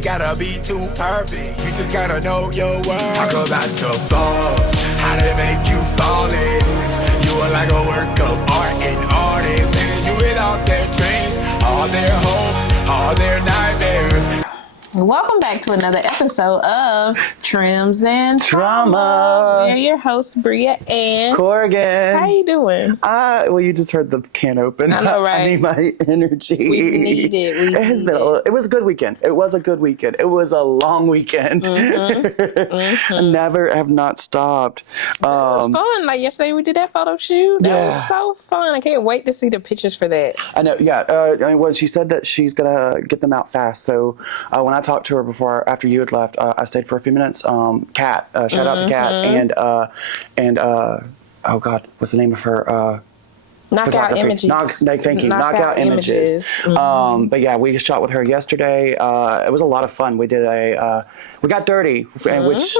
ain't gotta be too perfect. You just gotta know your worth. Talk about your flaws, how they make you flawless. You are like a work of art and artists. They do it off their dreams, all their hopes, all their nightmares. Welcome back to another episode of Trims and Trauma. We're your hosts, Bria and Corrigan. How you doing? Well, you just heard the can open. I know, right? I need my energy. We need it. It was a good weekend. It was a good weekend. It was a long weekend. I never have not stopped. It was fun. Like yesterday, we did that photo shoot. That was so fun. I can't wait to see the pictures for that. I know. Yeah. She said that she's gonna get them out fast. So when I talked to her after you had left, I stayed for a few minutes. Kat, shout out to Kat, and oh God, what's the name of her? Knockout Images. Thank you. Knockout Images. But yeah, we shot with her yesterday. It was a lot of fun. We did we got dirty, which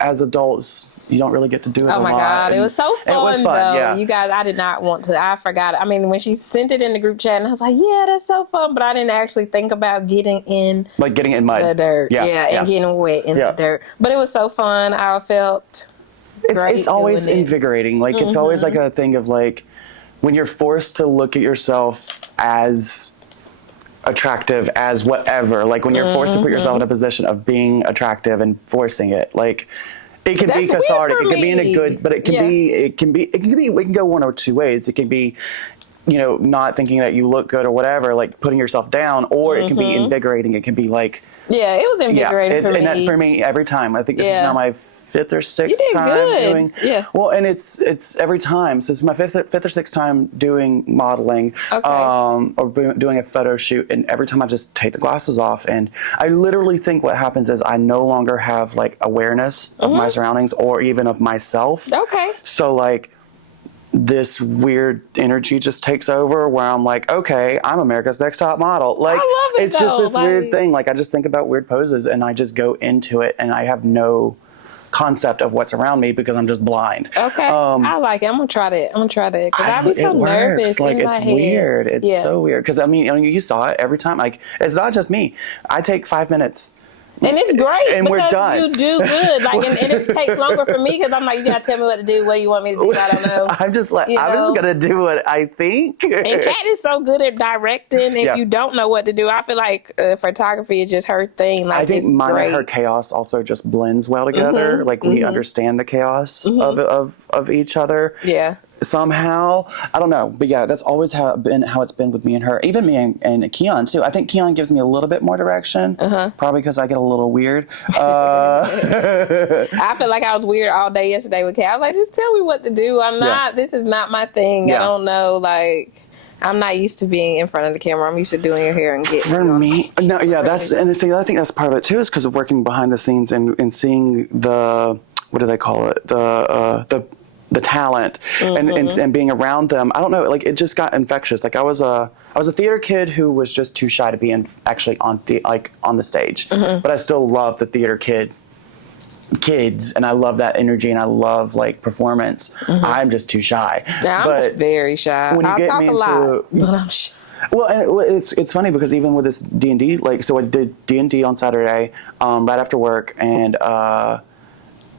as adults you don't really get to do it. Oh my God, it was so fun. It was fun, though. Yeah. You guys, I did not want to. I forgot. I mean, when she sent it in the group chat, and I was like, "Yeah, that's so fun," but I didn't actually think about getting in mud, the dirt, and getting wet in the dirt. But it was so fun. I felt great. It's always invigorating. Like it's always like a thing of like when you're forced to look at yourself as attractive as whatever, like when you're forced to put yourself in a position of being attractive and forcing it, like it can be cathartic. It can be in a good, but it can go one or two ways. It can be, not thinking that you look good or whatever, like putting yourself down, or it can be invigorating. It can be like, it was invigorating for me. And that for me every time. I think this is now my fifth or sixth time doing. Yeah. Well, and it's every time. So it's my fifth or sixth time doing modeling, or doing a photo shoot, and every time I just take the glasses off, and I literally think what happens is I no longer have like awareness of my surroundings or even of myself. Okay. So like this weird energy just takes over where I'm like, okay, I'm America's Next Top Model. Like, I love it, it's just this weird thing. Like I just think about weird poses and I just go into it, and I have no concept of what's around me because I'm just blind. Okay. I like it. I'm gonna try that. Because I'd be so nervous. Like in my it's head. Weird. It's so weird. Because I mean, you saw it every time. Like it's not just me. I take 5 minutes. And it's great and because we're done. You do good. Like, and it takes longer for me because I'm like, you gotta tell me what to do. What do you want me to do? I don't know. I'm just like, I'm just gonna do what I think. And Kat is so good at directing. If you don't know what to do, I feel like photography is just her thing. Like, I think mine and her chaos also just blends well together. Like we understand the chaos of each other. Yeah. Somehow, I don't know, but yeah, that's always how it's been with me and her. Even me and Keon too. I think Keon gives me a little bit more direction, probably because I get a little weird. I feel like I was weird all day yesterday with Kat. I was like, just tell me what to do. I'm not. This is not my thing. Yeah. I don't know. Like, I'm not used to being in front of the camera. I'm used to doing your hair and getting. For me, no, yeah, that's and see, I think that's part of it too, is because of working behind the scenes and seeing the what do they call it the talent and being around them. I don't know, like it just got infectious. Like I was a theater kid who was just too shy to be actually on the stage, but I still love the theater kids, and I love that energy, and I love like performance. I'm just too shy. Yeah, I'm just very shy. When you get talk a lot, but I'm shy. Well, and it's funny because even with this D&D, like so I did D&D on Saturday right after work, and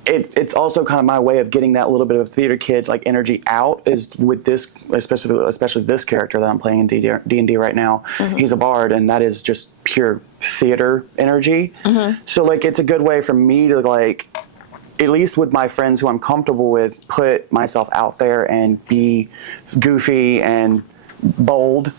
it's also kind of my way of getting that little bit of theater kid like energy out is with this, especially this character that I'm playing in D&D right now. He's a bard, and that is just pure theater energy. So like it's a good way for me to like, at least with my friends who I'm comfortable with, put myself out there and be goofy and bold.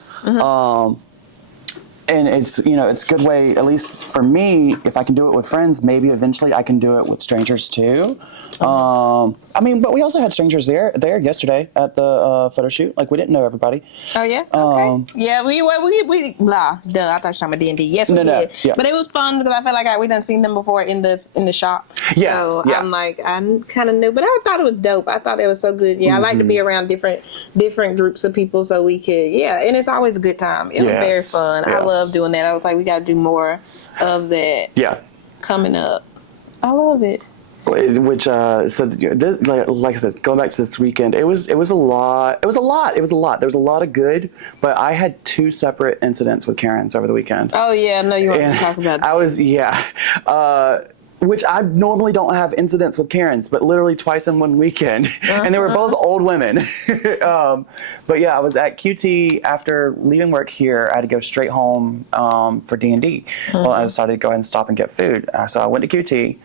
And it's it's a good way, at least for me, if I can do it with friends, maybe eventually I can do it with strangers too. I mean, but we also had strangers there yesterday at the photo shoot. Like we didn't know everybody. Oh yeah. Okay. Yeah, we blah. Duh. I thought you were talking about D&D. Yes, we did. Yeah. But it was fun because I felt like we done seen them before in the shop. Yes. So I'm like, I kind of knew, but I thought it was dope. I thought it was so good. Yeah, I like to be around different groups of people so we could. Yeah, and it's always a good time. It was very fun. Yes. I love doing that. I was like, we got to do more of that. Yeah. Coming up. I love it. Which so this, like I said, going back to this weekend, it was a lot. There was a lot of good, but I had 2 separate incidents with Karens over the weekend. Oh yeah, I know you want to talk about that. I was which I normally don't have incidents with Karens, but literally twice in one weekend, and they were both old women. But yeah, I was at QT after leaving work here. I had to go straight home for D&D. Well, I decided to go ahead and stop and get food. So I went to QT,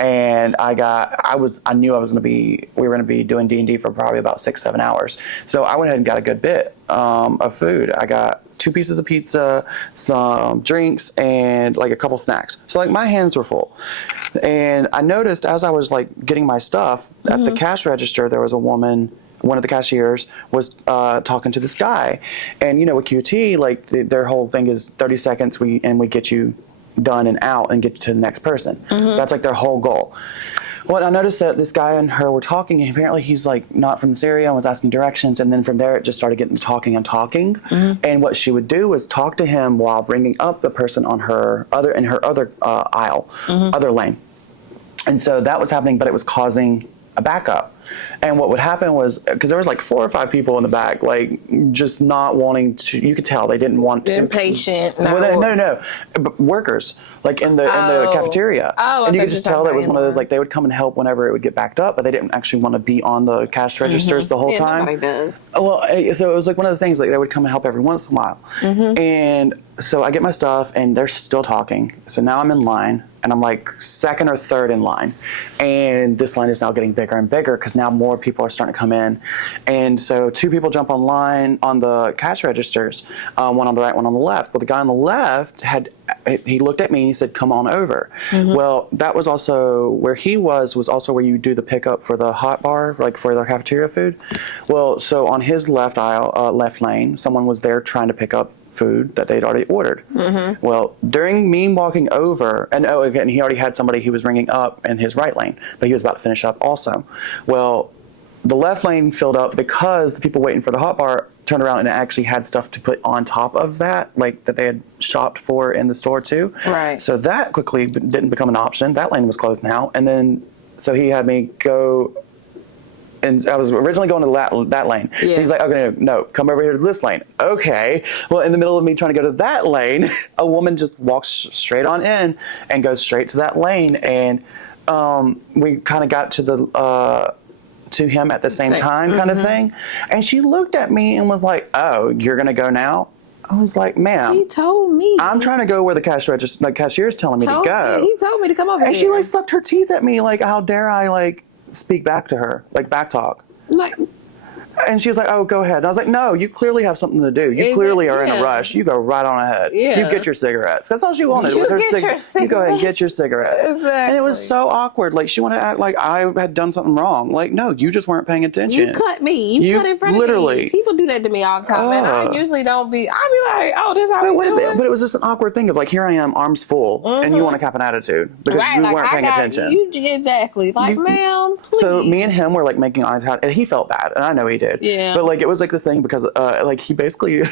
and we were going to be doing D&D for probably about 6-7 hours. So I went ahead and got a good bit of food. I got 2 pieces of pizza, some drinks, and like a couple snacks. So like my hands were full. And I noticed as I was like getting my stuff at the cash register, there was a woman, one of the cashiers was talking to this guy. And you know, with QT, like their whole thing is 30 seconds we get you done and out and get to the next person. That's like their whole goal. Well, I noticed that this guy and her were talking, and apparently he's like not from this area and was asking directions, and then from there it just started getting to talking and talking. And what she would do was talk to him while bringing up the person on her other aisle, other lane. And so that was happening, but it was causing a backup. And what would happen was, because there was like 4 or 5 people in the back, like just not wanting to, you could tell they didn't want to. Impatient. No. Workers, like in the cafeteria. And you could just tell that it was one of those, like they would come and help whenever it would get backed up, but they didn't actually want to be on the cash registers the whole time. Nobody does. Well, so it was like one of the things, like they would come and help every once in a while. And so I get my stuff and they're still talking. So now I'm in line. And I'm like 2nd or 3rd in line. And this line is now getting bigger and bigger because now more people are starting to come in. And so 2 people jump on line on the cash registers, one on the right, one on the left. Well, the guy on the left he looked at me and he said, "Come on over." Well, that was also where he was also where you do the pickup for the hot bar, like for the cafeteria food. Well, so on his left aisle, left lane, someone was there trying to pick up food that they'd already ordered. Well, during me walking over, and again, he already had somebody he was ringing up in his right lane, but he was about to finish up also. Well, the left lane filled up because the people waiting for the hot bar turned around and actually had stuff to put on top of that, like that they had shopped for in the store too. Right. So that quickly didn't become an option. That lane was closed now. And then, so he had me go, and I was originally going to that lane. Yeah. He's like, "Okay, no, come over here to this lane." Okay. Well, in the middle of me trying to go to that lane, a woman just walks straight on in and goes straight to that lane. And we kind of got to him at the same time kind of thing. And she looked at me and was like, "Oh, you're going to go now?" I was like, "Ma'am, he told me. I'm trying to go where the cashier's telling me to go." He told me to come over here. And she like sucked her teeth at me, like, how dare I like speak back to her, like back talk. Like, and she was like, "Oh, go ahead." And I was like, "No, you clearly have something to do. You clearly are in a rush. You go right on ahead. You get your cigarettes." That's all she wanted. Was her cigarettes. You go ahead and get your cigarettes. Exactly. And it was so awkward. Like she wanted to act like I had done something wrong. Like, no, you just weren't paying attention. You cut me. You cut in front of me. People do that to me all the time, and I usually don't be. I'll be like, "Oh, this how we do it." But it was just an awkward thing of like, here I am, arms full, and you want to cap an attitude because you weren't paying attention. Exactly. Like, ma'am, please. So me and him were like making eye contact, and he felt bad, and I know he did. Yeah. But like it was like this thing because like he basically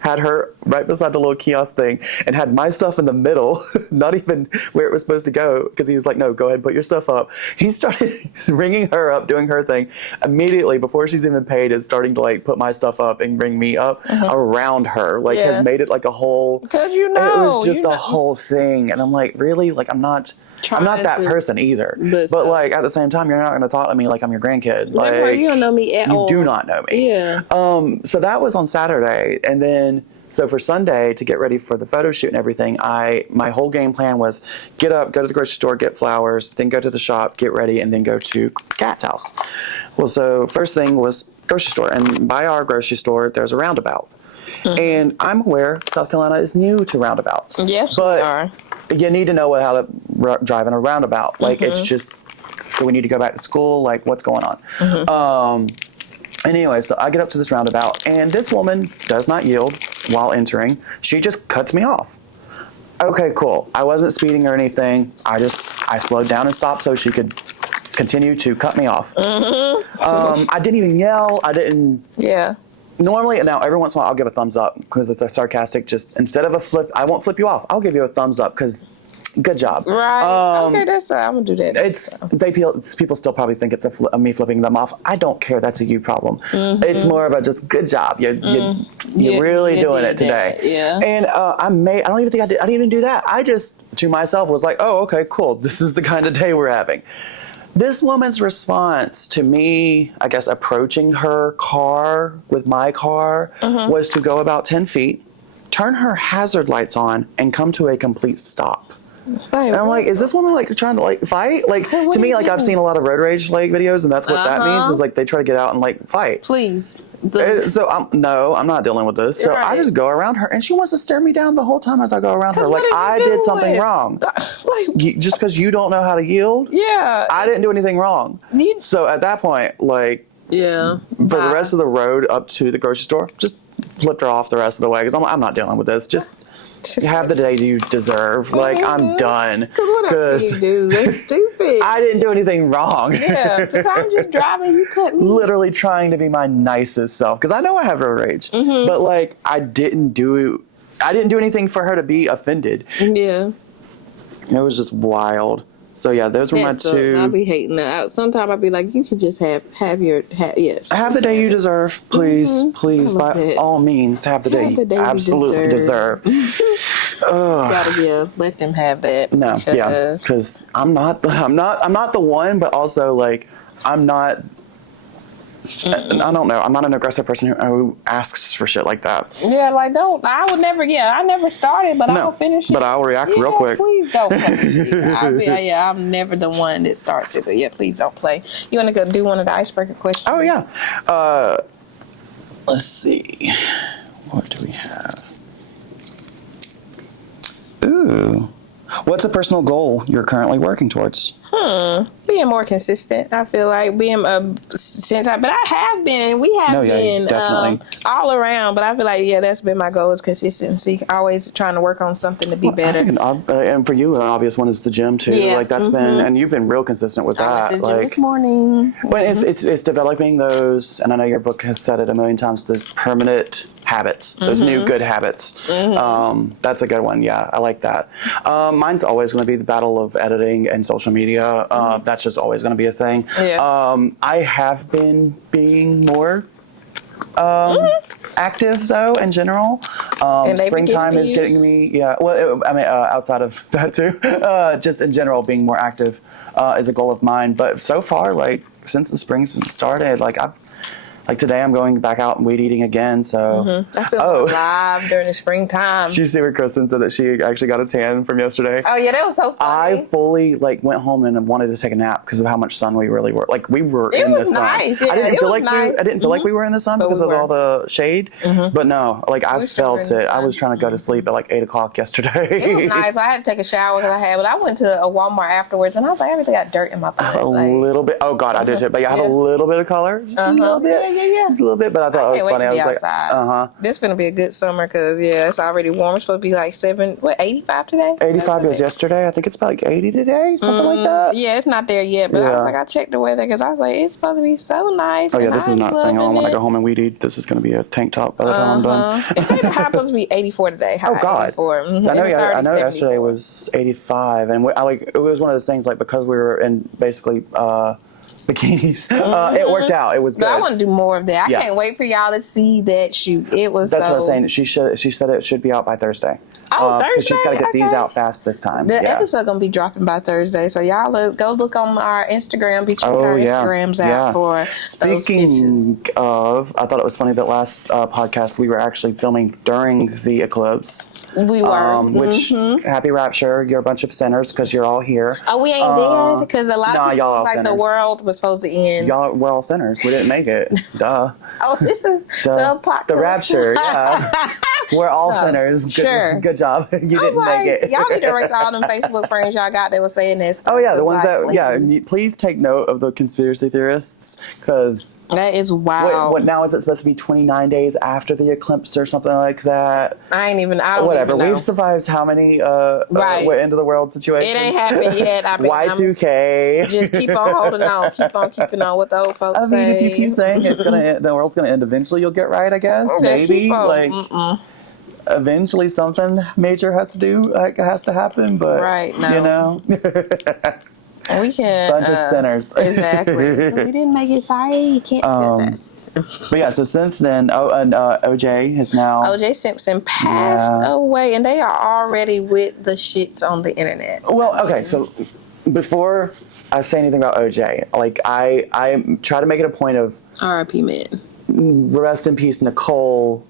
had her right beside the little kiosk thing and had my stuff in the middle, not even where it was supposed to go, because he was like, "No, go ahead and put your stuff up." He started ringing her up, doing her thing immediately before she's even paid, is starting to like put my stuff up and bring me up around her, like has made it like a whole. Because it was just a whole thing, and I'm like, really, like I'm not that person either. But like at the same time, you're not going to talk to me like I'm your grandkid. Like you don't know me at all. You do not know me. Yeah. So that was on Saturday, and then so for Sunday to get ready for the photo shoot and everything, my whole game plan was get up, go to the grocery store, get flowers, then go to the shop, get ready, and then go to Kat's house. Well, so first thing was grocery store, and by our grocery store there's a roundabout. And I'm aware South Carolina is new to roundabouts. Yes, but we are. You need to know how to drive in a roundabout. Like it's just, do we need to go back to school? Like what's going on? Anyway, so I get up to this roundabout, and this woman does not yield while entering. She just cuts me off. Okay, cool. I wasn't speeding or anything. I slowed down and stopped so she could continue to cut me off. I didn't even yell. I didn't. Yeah. Normally, now every once in a while I'll give a thumbs up because it's a sarcastic, just instead of a flip, I won't flip you off. I'll give you a thumbs up because good job. Right. Okay, that's I'm gonna do that. People still probably think it's me flipping them off. I don't care. That's a you problem. It's more of a just good job. You're really doing it today. Yeah. And I don't even think I didn't even do that. I just to myself was like, oh, okay, cool. This is the kind of day we're having. This woman's response to me, I guess, approaching her car with my car was to go about 10 feet, turn her hazard lights on, and come to a complete stop. And I'm like, is this woman like trying to like fight? Like to me, like I've seen a lot of road rage like videos, and that's what that means is like they try to get out and like fight. Please. So I'm not dealing with this. So I just go around her, and she wants to stare me down the whole time as I go around her. Like I did something wrong. Just because you don't know how to yield. Yeah. I didn't do anything wrong. So at that point, like, for the rest of the road up to the grocery store, just flipped her off the rest of the way because I'm not dealing with this. Just have the day you deserve. Like, I'm done. Because what else do you do? That's stupid. I didn't do anything wrong. Yeah, because I'm just driving. You cut me. Literally trying to be my nicest self. Because I know I have road rage. But, like, I didn't do anything for her to be offended. Yeah. It was just wild. So, yeah, those were my two. I'll be hating that. Sometimes I'll be like, you could just have yes. Have the day you deserve, please. Please, by all means, have the day you absolutely deserve. Gotta let them have that. No, because I'm not the one, but also like I'm not. I don't know. I'm not an aggressive person who asks for shit like that. Yeah, like I would never. Yeah, I never started, but I'll finish it. But I'll react real quick. Please don't play. I'm never the one that starts it. But yeah, please don't play. You want to go do one of the icebreaker questions? Oh yeah. Let's see. What do we have? Ooh. What's a personal goal you're currently working towards? Being more consistent. I feel like but I have been. We have been definitely. All around. But I feel like that's been my goal is consistency. Always trying to work on something to be better. And for you, an obvious one is the gym too. Yeah. Like that's been, and you've been real consistent with that. I went to the gym this morning. But it's developing those, and I know your book has said it a million times. Those permanent habits, those new good habits. That's a good one. Yeah, I like that. Mine's always going to be the battle of editing and social media. That's just always going to be a thing. Yeah. I have been being more active though in general. Springtime is getting me. Well, outside of that too, just in general being more active is a goal of mine. But so far, like since the spring's started, like today, I'm going back out and weed eating again. So I feel alive during the springtime. Did you see where Kristen said that she actually got a tan from yesterday? Oh yeah, that was so funny. I fully went home and wanted to take a nap because of how much sun we really were. Like we were in the sun. Nice. Yeah, I didn't feel like we were in the sun because of all the shade. But no, like I felt it. I was trying to go to sleep at like 8 o'clock yesterday. It was nice. So I had to take a shower but I went to a Walmart afterwards and I was like, everything got dirt in my butt. A little bit. Oh God, I did too. But I have a little bit of color. Just a little bit. Yeah. Just a little bit, but I thought it was funny. I was like, This is gonna be a good summer because it's already warm. It's supposed to be like 85 today? 85 was yesterday. I think it's about like 80 today, something like that. Yeah, it's not there yet, but I was like, I checked the weather because I was like, it's supposed to be so nice. Oh yeah, this is not staying on when I go home and weed eat. This is gonna be a tank top by the time I'm done. It said the high supposed to be 84 today. Oh God, 84. I know yesterday was 85, and it was one of those things like because we were in basically bikinis. It worked out. It was good. But I want to do more of that. I can't wait for y'all to see that shoot. That's what I was saying. She said it should be out by Thursday. Thursday? Because she's got to get these out fast this time. The episode going to be dropping by Thursday. So y'all go look on our Instagram. Be checking our Instagrams out for those pictures. Speaking of, I thought it was funny that last podcast we were actually filming during the eclipse. We were. Which, happy rapture, you're a bunch of sinners because you're all here. Oh, we ain't dead? Because a lot of people y'all like sinners. The world was supposed to end. We're all sinners. We didn't make it. Duh. Oh, this is the apocalypse. The rapture, yeah. We're all sinners. Good job. You didn't make it. Y'all need to erase all them Facebook friends y'all got that was saying this. Oh, yeah, the ones please take note of the conspiracy theorists because... That is wild. What now is it supposed to be 29 days after the eclipse or something like that? I don't even know. We've survived how many end of the world situations? It ain't happened yet. Y2K. Just keep on holding on. Keep on keeping on what the old folks say. If you keep saying the world's gonna end eventually, you'll get right, I guess. Maybe. eventually something major has to happen, but right, no. you know. We can bunch of sinners. Exactly. We didn't make it. Sorry, you can't send us. But yeah, so since then, OJ is now. OJ Simpson passed away, and they are already with the shits on the internet. Well, okay, so before I say anything about OJ, like I try to make it a point of R.I.P. man. Rest in peace, Nicole.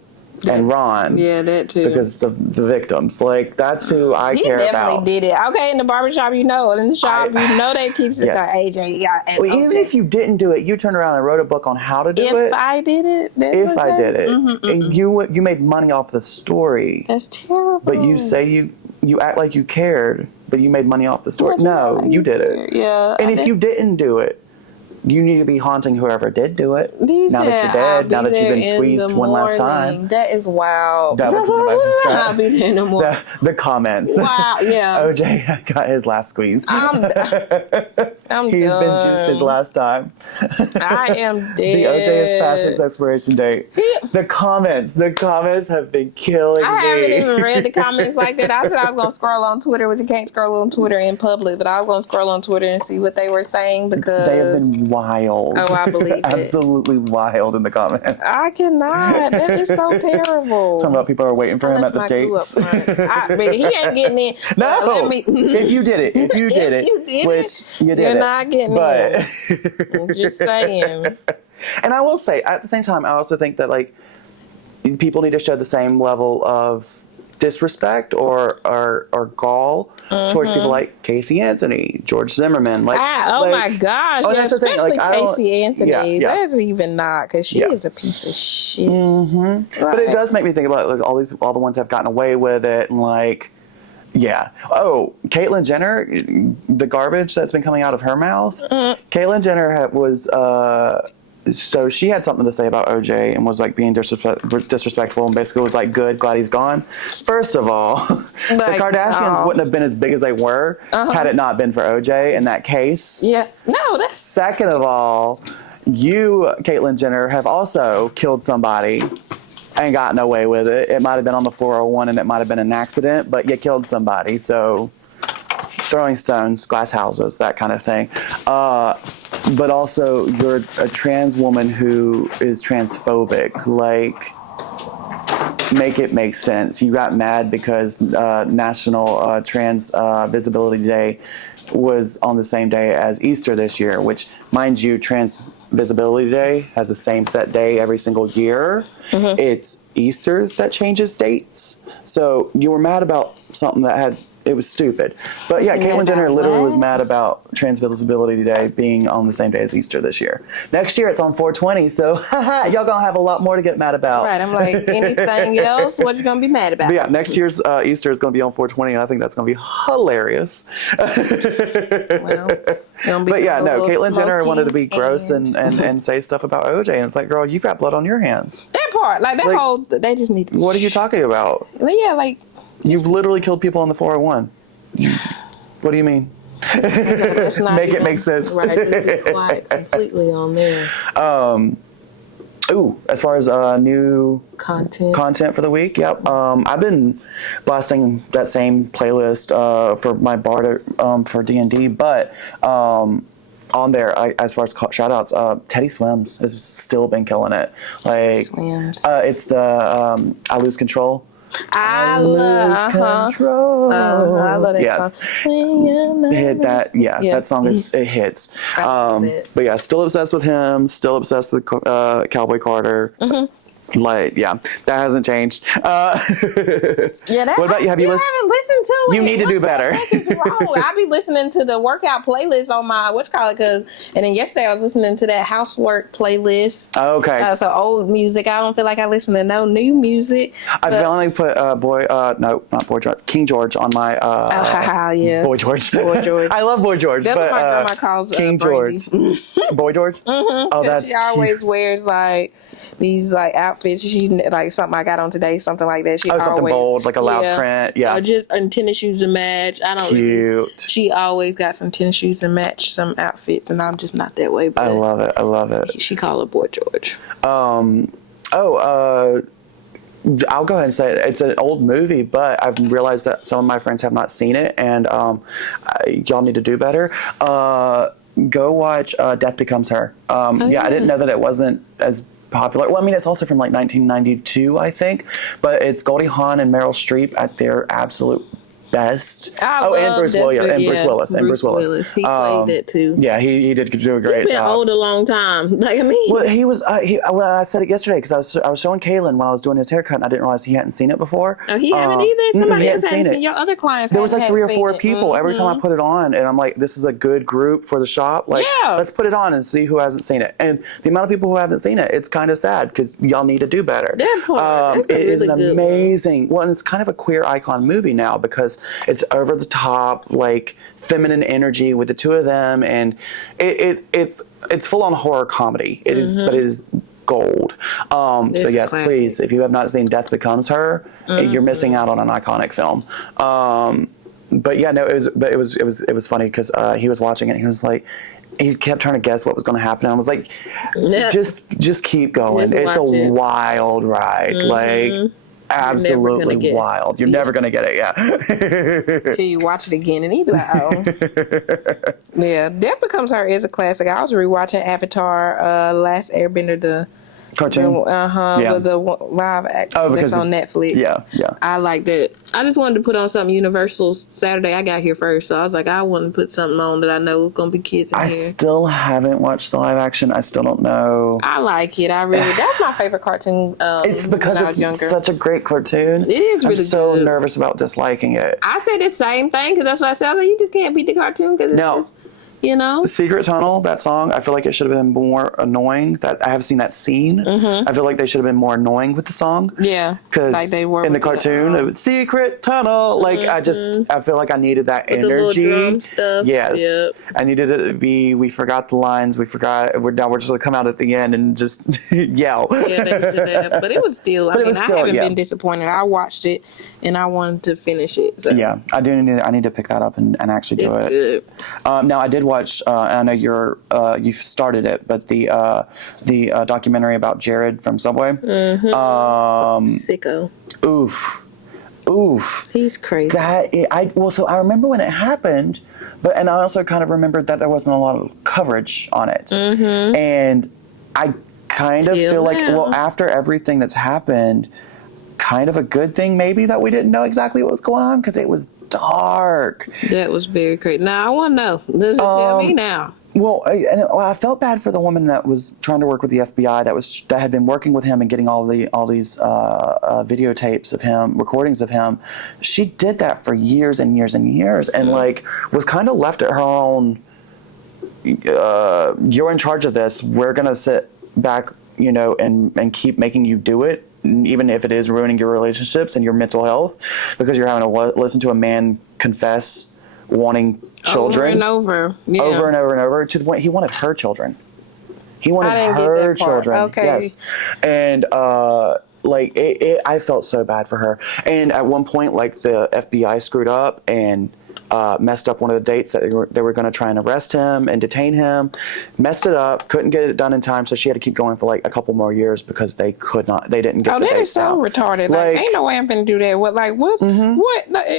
And Ron. Yeah, that too. Because the victims. Like, that's who I care about. He definitely did it. Okay, in the barbershop, you know. In the shop, you know they keep saying, AJ, well, even if you didn't do it, you turned around and wrote a book on how to do it. If I did it, and you made money off the story. That's terrible. But you say you act like you cared, but you made money off the story. No, you did it. Yeah. And if you didn't do it, you need to be haunting whoever did do it. Now that you're dead, now that you've been squeezed one last time. That is wild. That was I'll be there in the morning. The comments. Wow, yeah. OJ got his last squeeze. I'm He's been juiced his last time. I am dead. The OJ is past its expiration date. The comments have been killing me. I haven't even read the comments like that. I said I was going to scroll on Twitter, but you can't scroll on Twitter in public. But I was going to scroll on Twitter and see what they were saying because they have been wild. Oh, I believe it. Absolutely wild in the comments. I cannot. That is so terrible. Talking about people are waiting for him at the gates. But he ain't getting in. No. If you did it. Which you did You're not getting in. I'm just saying. And I will say, at the same time, I also think that, like, people need to show the same level of disrespect or gall towards people like Casey Anthony, George Zimmerman. Like, my gosh. Oh, yeah, that's the thing. especially Like, Casey Anthony. Yeah. That's even not, because she is a piece of shit. Mm-hmm. Right. But it does make me think about, like, all the ones that have gotten away with it, and, like, yeah. Oh, Caitlyn Jenner, the garbage that's been coming out of her mouth. Caitlyn Jenner was so she had something to say about OJ and was like being disrespectful and basically was like, good, glad he's gone. First of all, the Kardashians wouldn't have been as big as they were had it not been for OJ in that case. Yeah. No, that's... Second of all, you, Caitlyn Jenner, have also killed somebody and gotten away with it. It might have been on the 401 and it might have been an accident, but you killed somebody. So throwing stones, glass houses, that kind of thing. But also, you're a trans woman who is transphobic. Like, make it make sense. You got mad because National Trans Visibility Day was on the same day as Easter this year, which, mind you, Trans Visibility Day has the same set day every single year. Mm-hmm. It's Easter that changes dates. So you were mad about something that it was stupid. But yeah, Caitlyn Jenner literally was mad about Trans Visibility Day being on the same day as Easter this year. Next year it's on 420, so y'all gonna have a lot more to get mad about. Right, I'm like, anything else? What you gonna be mad about? But yeah, next year's Easter is gonna be on 420, and I think that's gonna be hilarious. Well, but yeah, no, Caitlyn Jenner wanted to be gross and say stuff about OJ, and it's like, girl, you've got blood on your hands. That part, like that whole, they just need to... What are you talking about? Yeah, like... You've literally killed people on the 401. What do you mean? Make it make sense. Right, just be quiet completely on there. As far as new content for the week, yep. I've been blasting that same playlist for my bar for D&D, but on there, as far as shout outs, Teddy Swims has still been killing it. Like, it's the I Lose Control. I lose control. I love that song. Hit that. Yeah, that song it hits. But yeah, still obsessed with him. Still obsessed with Cowboy Carter. Mm-hmm. Like, yeah, that hasn't changed. What about you? Have you haven't listened to it? You need to do better. What the heck is wrong? I be listening to the workout playlist on my and then yesterday I was listening to that housework playlist. Okay. So old music. I don't feel like I listen to no new music. I finally put King George on my Boy George. Boy George. I love Boy George. That's but, what my grandma calls King Brandy. George. Boy George. Mm-hmm. Oh, that's she always wears like these like outfits. She's like something I got on today, something like that. She something always, bold, like a loud print. Yeah, just and tennis shoes to match. I don't. Cute. She always got some tennis shoes to match some outfits, and I'm just not that way. But I love it. She called it Boy George. I'll go ahead and say it. It's an old movie, but I've realized that some of my friends have not seen it, and y'all need to do better. Go watch Death Becomes Her. Yeah, I didn't know that it wasn't as popular. Well, I mean, it's also from like 1992, I think, but it's Goldie Hawn and Meryl Streep at their absolute best. And Bruce Willis. Bruce Willis. He played it too. Yeah, he did do a great job. He's been old a long time. Like, I mean. Well, he was. Well, I said it yesterday because I was showing Kaylin while I was doing his haircut, and I didn't realize he hadn't seen it before. Oh, he haven't either. Somebody else hadn't seen. Your other clients. There was like 3 or 4 people. Every time I put it on, and I'm like, this is a good group for the shop. Like, let's put it on and see who hasn't seen it. And the amount of people who haven't seen it, it's kind of sad because y'all need to do better. That part. It is an amazing. Well, and it's kind of a queer icon movie now because it's over the top, like feminine energy with the two of them, and it's full on horror comedy. It is, but it is gold. So yes, classic. Please, if you have not seen Death Becomes Her, you're missing out on an iconic film. But yeah, no, it was funny because he was watching it. And he was like, he kept trying to guess what was going to happen. And I was like, just keep going. It's a wild ride, like. Absolutely wild. You're never gonna get it, Till you watch it again and you be like, oh. Yeah, Death Becomes Her is a classic. I was rewatching Avatar, Last Airbender, the cartoon. With the live action that's on Netflix. Yeah. I like that. I just wanted to put on something Universal Saturday. I got here first, so I was like, I want to put something on that I know is going to be kids in here. I still haven't watched the live action. I still don't know. I like it. That's my favorite cartoon. It's because it's such a great cartoon. It is really good. I'm so nervous about disliking it. I say the same thing because that's what I said. I was like, you just can't beat the cartoon because it's just... You know, Secret Tunnel, that song, I feel like it should have been more annoying. That I have seen that scene. I feel like they should have been more annoying with the song. Yeah, because like they were in the cartoon, it was Secret Tunnel. Like I feel like I needed that with energy. The little drum stuff. Yes, I needed it to be. We forgot the lines. We're just gonna come out at the end and just yell. Yeah, they did that. But it was still. I haven't been disappointed. I watched it and I wanted to finish it. So. Yeah, I need to pick that up and actually do it. Good. Now I did watch. I know you've started it, but the documentary about Jared from Subway. Sicko. Oof. He's crazy. So I remember when it happened, and I also kind of remembered that there wasn't a lot of coverage on it, and I kind of feel like, well, after everything that's happened, kind of a good thing maybe that we didn't know exactly what was going on because it was dark. That was very crazy. Now I want to know. Does it tell me now? Well, I felt bad for the woman that was trying to work with the FBI that had been working with him and getting all these videotapes of him, recordings of him. She did that for years and years and years, and like was kind of left at her own. You're in charge of this. We're gonna sit back, and keep making you do it, even if it is ruining your relationships and your mental health, because you're having to listen to a man confess wanting children over and over to the point he wanted her children. He wanted her children. Okay. Yes, and I felt so bad for her. And at one point, like the FBI screwed up and messed up one of the dates that they were going to try and arrest him and detain him. Messed it up, couldn't get it done in time, so she had to keep going for like a couple more years because they didn't get the dates. That is so retarded. Like, ain't no way I'm going to do that. What?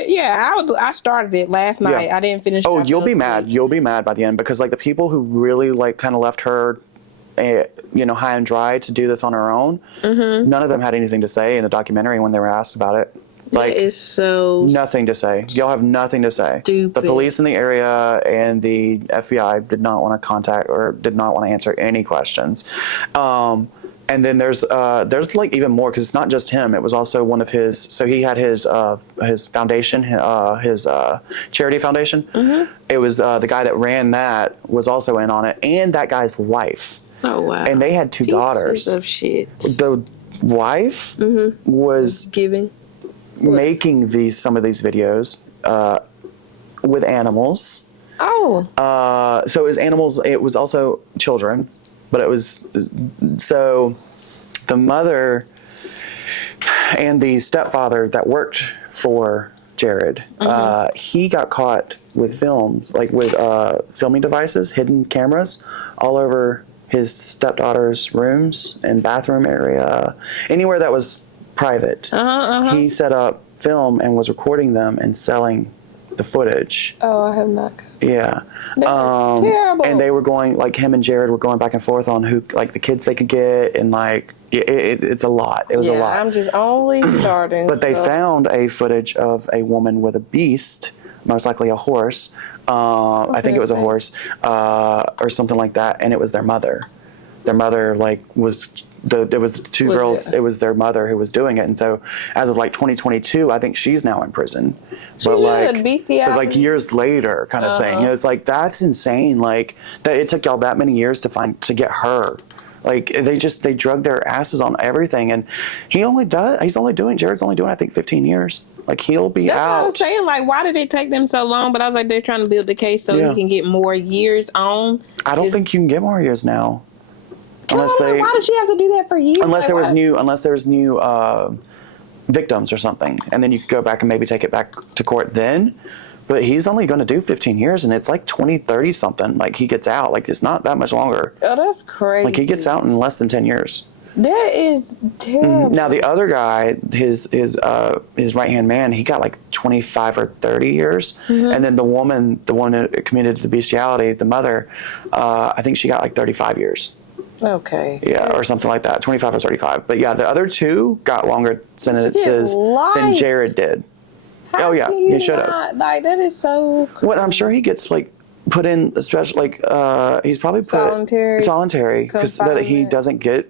Yeah, I started it last night. Yeah. I didn't finish it. Oh, you'll be mad. You'll be mad by the end because like the people who really like kind of left her high and dry to do this on her own, none of them had anything to say in the documentary when they were asked about it. Like, it is so nothing to say. Y'all have nothing to say. Stupid. The police in the area and the FBI did not want to contact or did not want to answer any questions. And then there's like even more because it's not just him. It was also one of his. So he had his foundation, his charity foundation. It was the guy that ran that was also in on it, and that guy's wife. Oh wow! And they had two daughters. Pieces of shit. The wife was making some of these videos with animals. Oh. So it was animals. It was also children, but it was so the mother and the stepfather that worked for Jared. He got caught with filming devices, hidden cameras all over his stepdaughter's rooms and bathroom area, anywhere that was private. He set up film and was recording them and selling the footage. Oh, I have not. Yeah. Terrible. And they were going, like, him and Jared were going back and forth on who, like, the kids they could get, and, like, it's a lot. It was a lot. I'm just only starting. But they found a footage of a woman with a beast, most likely a horse. I think it was a horse, or something like that, and it was their mother. Their mother, like, it was two girls. It was their mother who was doing it, and so as of like 2022, I think she's now in prison. But like years later, kind of thing. It's like, that's insane. Like, that it took y'all that many years to get her. Like, they drug their asses on everything, and Jared's only doing I think 15 years. Like, he'll be out. That's what I was saying. Like, why did it take them so long? But I was like, they're trying to build the case so he can get more years on. I don't think you can get more years now. Why did she have to do that for years? Unless there was new victims or something, and then you could go back and maybe take it back to court then. But he's only going to do 15 years, and it's like 2030 something. Like, he gets out. Like, it's not that much longer. Oh, that's crazy. Like, he gets out in less than 10 years. That is terrible. Now, the other guy, his right-hand man, he got like 25 or 30 years. And then the one who committed the bestiality, the mother, I think she got like 35 years. Okay. Yeah, or something like that, 25 or 35. But yeah, the other two got longer sentences than Jared did. How he should have. Like, that is so crazy. Well, I'm sure he gets, like, put in a special, like, he's probably put solitary because that he doesn't get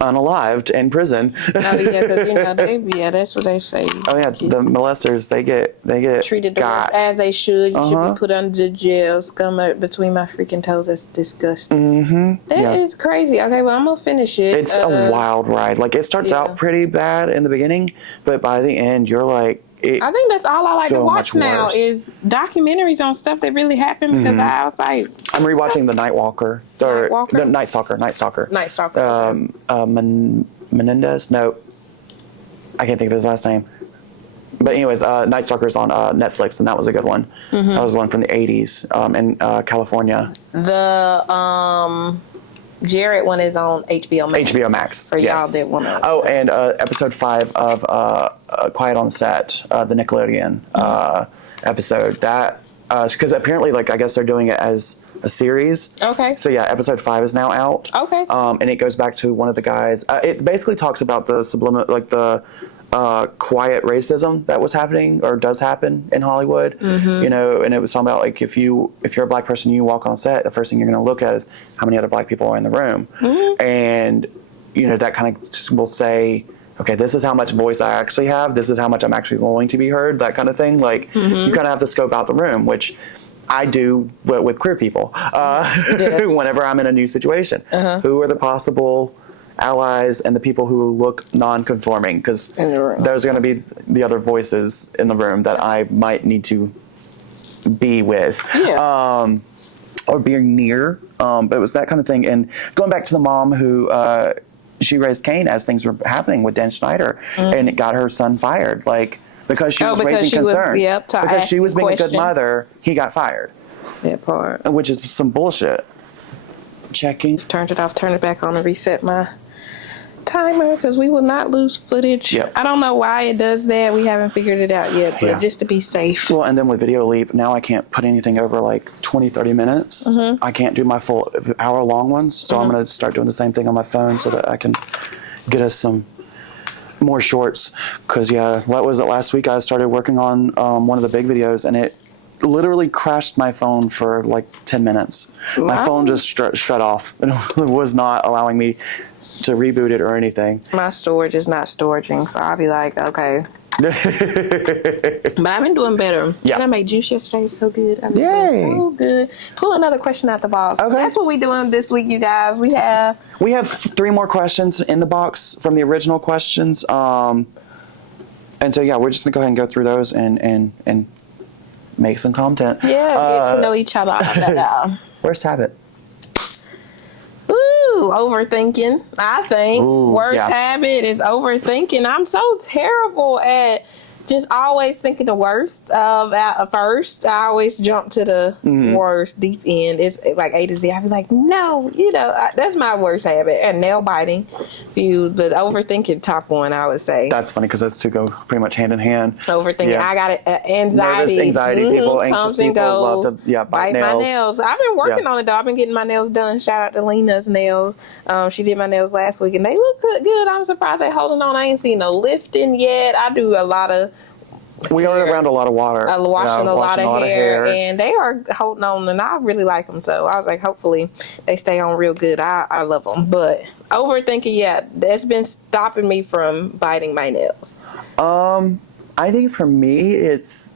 unalived in prison. Oh yeah, because that's what they say. Oh yeah, the molesters they get treated the worst, as they should. You should be put under the jail. Scum between my freaking toes. That's disgusting. That is crazy. Okay, well, I'm gonna finish it. It's a wild ride. Like, it starts out pretty bad in the beginning, but by the end you're like, I think that's all I like to watch now is documentaries on stuff that really happened, because I was like, I'm rewatching The Night Walker. Night Stalker. Menendez? No. I can't think of his last name. But anyways, Night Stalker's on Netflix, and that was a good one. That was one from the 80s in California. The Jared one is on HBO Max. HBO Max. For y'all that want to. Oh, and episode 5 of Quiet on Set, the Nickelodeon episode. That because apparently, like, I guess they're doing it as a series. Okay. So yeah, episode 5 is now out. Okay. And it goes back to one of the guys. It basically talks about the quiet racism that was happening or does happen in Hollywood. You know, and it was talking about, like, if you're a black person, you walk on set, the first thing you're going to look at is how many other black people are in the room. And, you know, that kind of will say, okay, this is how much voice I actually have. This is how much I'm actually going to be heard, that kind of thing. Like, you kind of have to scope out the room, which I do with queer people whenever I'm in a new situation. Who are the possible allies and the people who look non-conforming, because there's going to be the other voices in the room that I might need to be with or be near. But it was that kind of thing. And going back to the mom who she raised Cain as things were happening with Dan Schneider, and it got her son fired, like, because she was raising concerns. Because she was being a good mother, he got fired. That part. Which is some bullshit. Checking. Turned it off, turn it back on, and reset my timer, because we will not lose footage. I don't know why it does that. We haven't figured it out yet, but just to be safe. Well, and then with Video Leap, now I can't put anything over like 20-30 minutes. I can't do my full hour-long ones, so I'm going to start doing the same thing on my phone so that I can get us some more shorts. Because, what was it, last week I started working on one of the big videos, and it literally crashed my phone for like 10 minutes. Wow. My phone just shut off. It was not allowing me to reboot it or anything. My storage is not storaging, so I'll be like, okay. But I've been doing better. And I made juice yesterday, so good. I've been doing so good. Pull another question out the box. Okay. That's what we're doing this week, you guys. We have 3 more questions in the box from the original questions. And so we're just gonna go ahead and go through those and make some content. Get to know each other. Worst habit. Overthinking, I think. Worst habit is overthinking. I'm so terrible at just always thinking the worst at first. I always jump to the worst, deep end. It's like A to Z. I be like, no, that's my worst habit. And nail biting, but overthinking, top one, I would say. That's funny because those two go pretty much hand in hand. Overthinking. I got anxiety. Nervous, anxiety people, anxious comes and people goes. love to bite my nails. I've been working on it though. I've been getting my nails done. Shout out to Lena's nails. She did my nails last week and they look good. I'm surprised they're holding on. I ain't seen no lifting yet. I do a lot of We are around a lot of water. Washing a lot of hair, and they are holding on, and I really like them. So I was like, hopefully they stay on real good. I love them. But overthinking, that's been stopping me from biting my nails. I think for me, it's...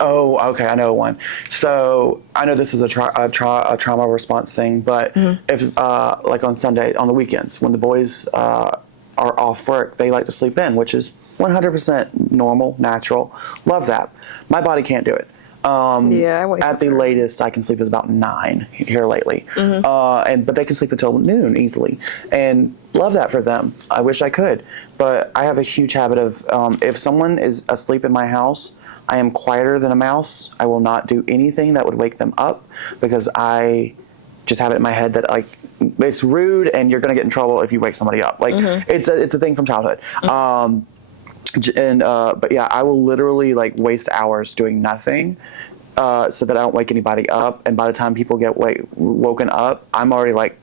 okay, I know one. So I know this is a trauma response thing, but if like on Sunday, on the weekends, when the boys are off work, they like to sleep in, which is 100% normal, natural. Love that. My body can't do it. At the latest, I can sleep is about 9 here lately, but they can sleep until noon easily, and love that for them. I wish I could, but I have a huge habit of if someone is asleep in my house, I am quieter than a mouse. I will not do anything that would wake them up because I just have it in my head that like it's rude and you're gonna get in trouble if you wake somebody up. Like it's a thing from childhood. But yeah, I will literally like waste hours doing nothing so that I don't wake anybody up. And by the time people get woken up, I'm already like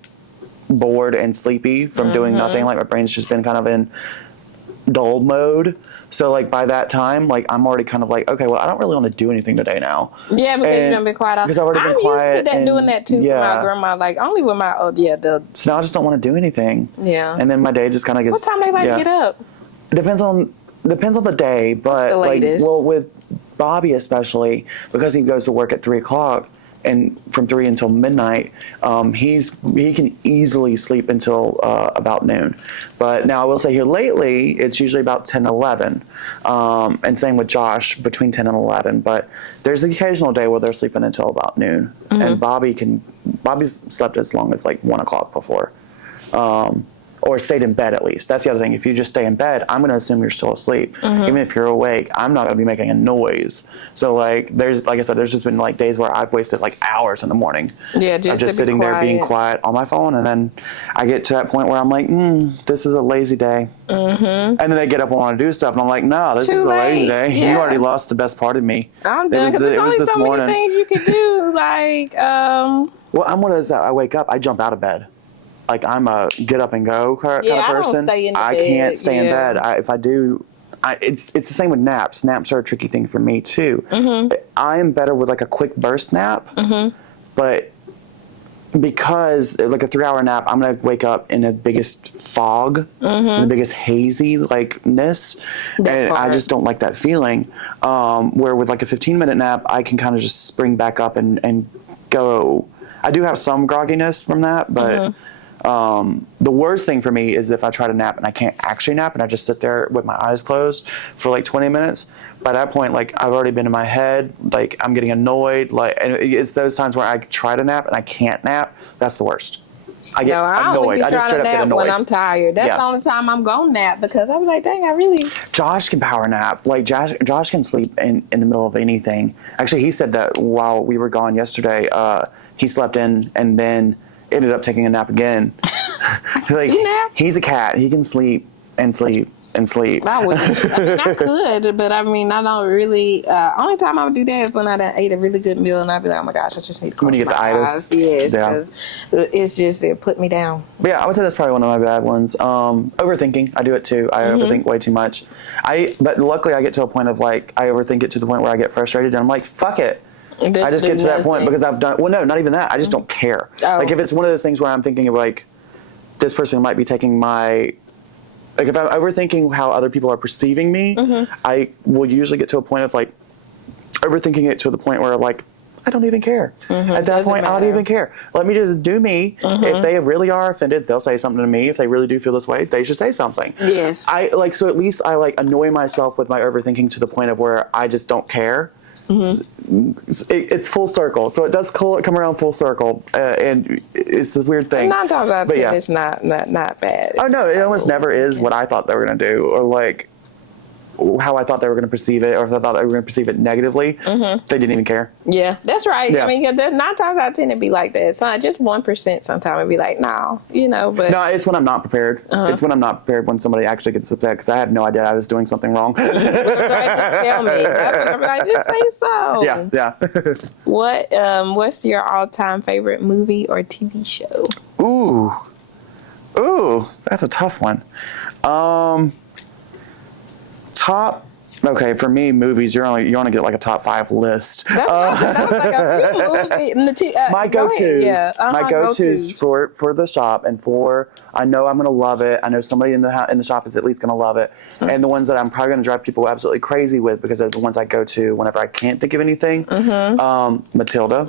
bored and sleepy from doing nothing. Like my brain's just been kind of in dull mode. So like by that time, like I'm already kind of like, okay, well I don't really want to do anything today now. Yeah, because you done been quiet. Because I've already been quiet. I'm used to that, doing that too for my grandma. Like only with my So now I just don't want to do anything. Yeah. And then my day just kind of gets. What time they like to get up? It depends on the day, but the like latest? with Bobby especially, because he goes to work at 3:00 and from 3 until midnight, he can easily sleep until about noon. But now I will say here lately, it's usually about 10, 11. And same with Josh, between 10 and 11. But there's the occasional day where they're sleeping until about noon. And Bobby's slept as long as like 1 o'clock before. Or stayed in bed at least. That's the other thing. If you just stay in bed, I'm going to assume you're still asleep. Even if you're awake, I'm not going to be making a noise. So like I said, there's just been like days where I've wasted like hours in the morning. Yeah, just sitting there being quiet on my phone, and then I get to that point where I'm like, this is a lazy day. And then they get up and want to do stuff, and I'm like, no, this is a lazy day. Yeah. You already lost the best part of me. I'm done because there's only so many things you could do. Like, well, I'm one of those that I wake up, I jump out of bed. Like I'm a get up and go kind of person. I don't stay in I can't stay in bed. If I do, it's the same with naps. Naps are a tricky thing for me too. I am better with like a quick burst nap, but because like a 3-hour nap, I'm gonna wake up in the biggest fog, the biggest hazy likeness, and I just don't like that feeling. Where with like a 15-minute nap, I can kind of just spring back up and go. I do have some grogginess from that, but. The worst thing for me is if I try to nap and I can't actually nap and I just sit there with my eyes closed for like 20 minutes. By that point, like I've already been in my head, like I'm getting annoyed. Like, and it's those times where I try to nap and I can't nap. That's the worst. I get annoyed. I just straight up get annoyed when I'm tired. That's the only time I'm gonna nap because I'm like, dang, I really. Josh can power nap. Like Josh can sleep in the middle of anything. Actually, he said that while we were gone yesterday, he slept in and then ended up taking a nap again. Like he's a cat. He can sleep and sleep and sleep. I would. I could, but I mean, I don't really. Only time I would do that is when I done ate a really good meal and I'd be like, oh my gosh, I just need to close when you get the itis. Yes, because it's just it put me down. But yeah, I would say that's probably one of my bad ones. Overthinking, I do it too. I overthink way too much. But luckily, I get to a point of like I overthink it to the point where I get frustrated and I'm like, fuck it. I just get to that point because I've done. Well, no, not even that. I just don't care. Like if it's one of those things where I'm thinking of like, this person might be taking my. Like if I'm overthinking how other people are perceiving me, I will usually get to a point of like overthinking it to the point where like I don't even care. At that point, I don't even care. Let me just do me. If they really are offended, they'll say something to me. If they really do feel this way, they should say something. Yes. So at least I like annoy myself with my overthinking to the point of where I just don't care. It's full circle, so it does come around full circle, and it's a weird thing. 9 times out of 10, it's not bad. Oh no, it almost never is what I thought they were gonna do, or like how I thought they were going to perceive it, or if I thought they were going to perceive it negatively, they didn't even care. Yeah, that's right. Yeah. I mean, 9 times out of 10 it'd be like that. It's not just 1%. Sometimes it'd be like, no, but no, it's when I'm not prepared. It's when I'm not prepared when somebody actually gets upset because I had no idea I was doing something wrong. Just tell me. That's what I'm like. Just say so. Yeah. What's your all-time favorite movie or TV show? Ooh, that's a tough one. Okay, for me, movies, you only get like a top 5 list. That was like a few movies. My go-tos. Yeah, my go-tos for the shop, and I know I'm going to love it. I know somebody in the shop is at least going to love it. And the ones that I'm probably going to drive people absolutely crazy with, because they're the ones I go to whenever I can't think of anything. Matilda.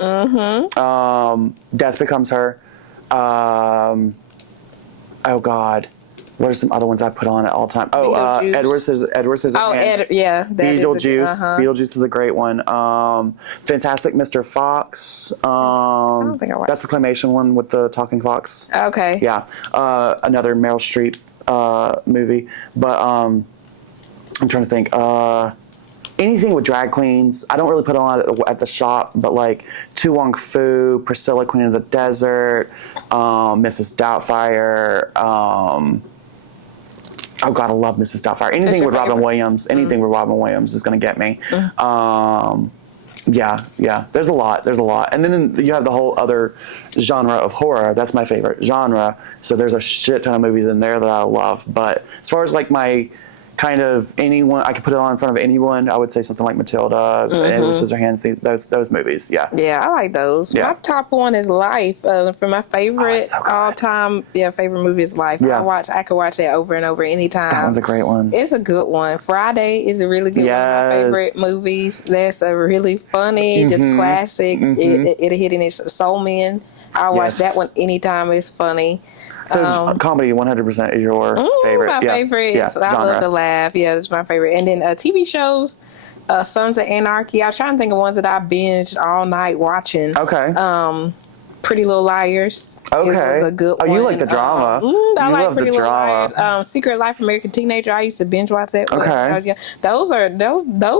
Death Becomes Her. Oh God. What are some other ones I put on at all time? Edward Scissorhands. Beetlejuice. Beetlejuice is a great one. Fantastic Mr. Fox. I don't think I watched that's the claymation one with the talking fox. Okay. Yeah. Another Meryl Streep movie. But I'm trying to think. Anything with drag queens. I don't really put on at the shop, but like Tu Wong Fu, Priscilla, Queen of the Desert, Mrs. Doubtfire. Oh God, I love Mrs. Doubtfire. Anything with Robin Williams. Anything with Robin Williams is going to get me. Yeah. There's a lot. And then you have the whole other genre of horror. That's my favorite genre. So there's a shit ton of movies in there that I love. But as far as like my kind of anyone, I could put it on in front of anyone, I would say something like Matilda, Edward Scissorhands, those movies. Yeah. Yeah, I like those. Yeah. My top one is Life. For my favorite so all-time, favorite movie is Life. Yeah. I could watch it over and over anytime. That one's a great one. It's a good one. Friday is a really good one of my favorite movies. That's a really funny, just classic. It hit in its soul man. I'll watch that one anytime. It's funny. So comedy 100% is your favorite. My favorite. Yeah. I love to laugh. Yeah, it's my favorite. And then TV shows, Sons of Anarchy. I was trying to think of ones that I binged all night watching. Okay. Pretty Little Liars. Okay. Was a good one. You like the drama. I like love Pretty the Little drama. Liars. Secret Life of American Teenager. I used to binge watch that. Okay. When I was young. Those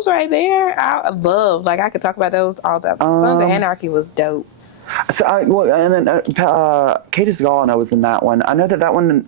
right there. I love. Like I could talk about those all the time. Sons of Anarchy was dope. So Katie Sagal, I know, was in that one. I know that one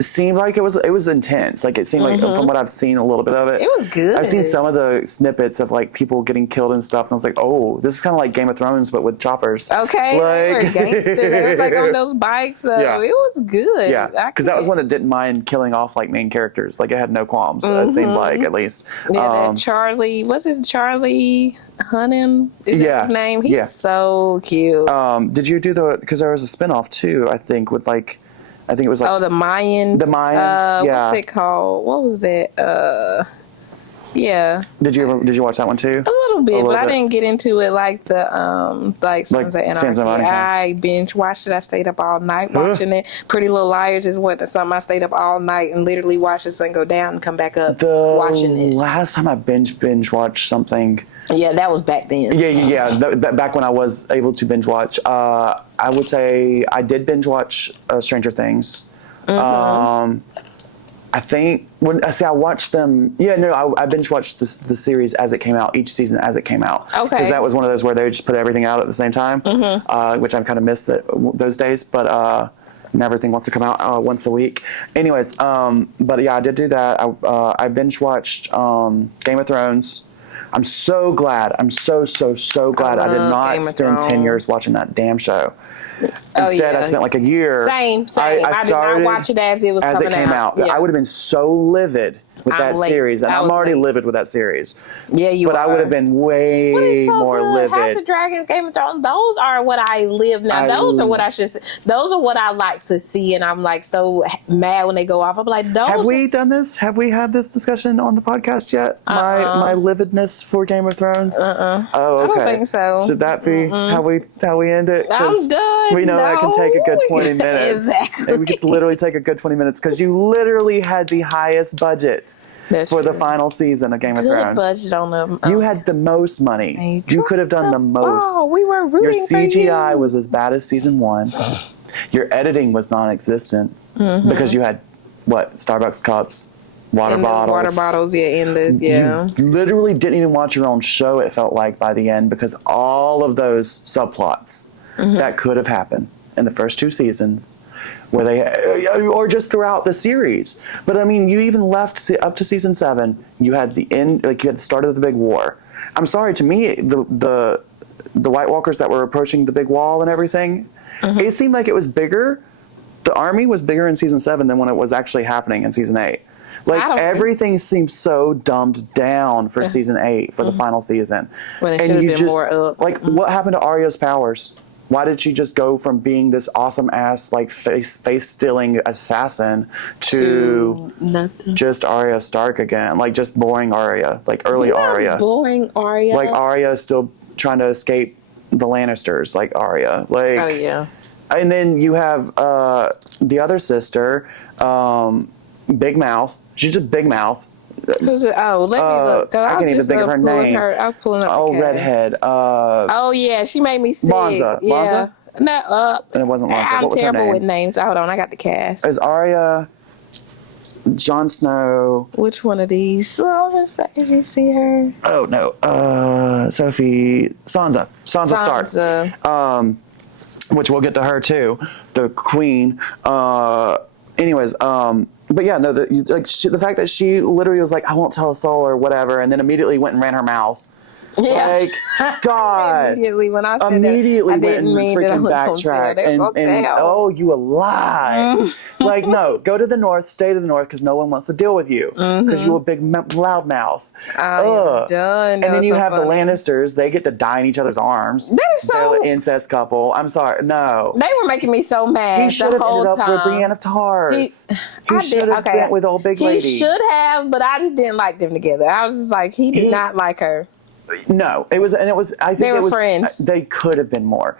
seemed like it was intense. Like it seemed like, from what I've seen a little bit of it, it was good. I've seen some of the snippets of like people getting killed and stuff, and I was like, oh, this is kind of like Game of Thrones but with choppers. Okay, they were gangsters. They was like on those bikes. So it was good. Yeah, because that was one that didn't mind killing off like main characters. Like it had no qualms. It seemed like, at least. Yeah, that Charlie. What's his Charlie? Hunnam is that his name? He's so cute. Did you do because there was a spinoff too? I think with like, I think it was like the Mayans. The Mayans. What's it called? What was that? Yeah. Did you watch that one too? A little bit, I didn't get into it like the Sons of Anarchy. I binge watched it. I stayed up all night watching it. Pretty Little Liars is something I stayed up all night and literally watched the sun go down and come back up watching it. Last time I binge watched something. Yeah, that was back then. Yeah. Back when I was able to binge watch, I would say I did binge watch Stranger Things. I think I watched them. Yeah, no, I binge watched the series as it came out, each season as it came out. Okay. Because that was one of those where they would just put everything out at the same time, which I kind of missed those days. But now everything wants to come out once a week. Anyways, but yeah, I did do that. I binge watched Game of Thrones. I'm so glad. I'm so glad I did not spend 10 years watching that damn show. Instead, I spent like a year. Same. I did not watch it as it was coming out. As it came out. Yeah. I would have been so livid with that series, and I'm already livid with that series. Yeah, you But I would have been way more livid. House of Dragons, Game of Thrones, those are what I live now. Those are what I should say. Those are what I like to see, and I'm like so mad when they go off. I'm like, those. Have we done this? Have we had this discussion on the podcast yet? My lividness for Game of Thrones? Oh, okay. I don't think so. Should that be how we end it? I'm done. We know that can take a good 20 minutes. Exactly. And we could literally take a good 20 minutes because you literally had the highest budget. That's for true. the final season of Game of Thrones. Budget on them. You had the most money. You could have done the most. Oh, we were rooting Your for CGI you. was as bad as season 1. Your editing was non-existent because you had Starbucks cups, water bottles. Yeah, in the You literally didn't even watch your own show. It felt like by the end, because all of those subplots that could have happened in the first 2 seasons, where they, or just throughout the series. But I mean, you even left up to season 7. You had the end, like you had the start of the big war. I'm sorry, to me, the White Walkers that were approaching the big wall and everything, it seemed like it was bigger. The army was bigger in season 7 than when it was actually happening in season 8. Like, everything seems so dumbed down for season 8, for the final season. When it should have been more up. Like, what happened to Arya's powers? Why did she just go from being this awesome ass, like, face-stealing assassin to nothing. Just Arya Stark again? Like, just boring Arya. Like, early Arya. Boring Arya. Like, Arya is still trying to escape the Lannisters, like Arya. Like, oh, yeah. And then you have the other sister, Big Mouth. She's just Big Mouth. Who's it? Oh, let me look. I can't even think of her name. I'm pulling up the cast. Redhead. Oh, yeah. She made me sick. Lonza. Yeah. Lonza? No, it wasn't Lonza. I'm what was her terrible name? with names. Hold on. I got the cast. Is Arya, Jon Snow. Which one of these? Did you see her? Oh, no. Sansa. Sansa Stark. Which we'll get to her, too. The queen. Anyways, but yeah, no, the fact that she literally was like, I won't tell a soul or whatever, and then immediately went and ran her mouth. Yeah. Like, God. Immediately when I said immediately that, went and freaking backtrack. And oh, you a lie. Like, no, go to the north, stay to the north, because no one wants to deal with you. Because you a big loudmouth. I'm done. And then you have the Lannisters. They get to die in each other's arms. That is so... They're an incest couple. I'm sorry. No. They were making me so mad He should have ended up with Brienne of Tarth. He should have went with old big lady. He should have, but I just didn't like them together. I was just like, he did not like her. No, it was. I think they were it was friends. They could have been more.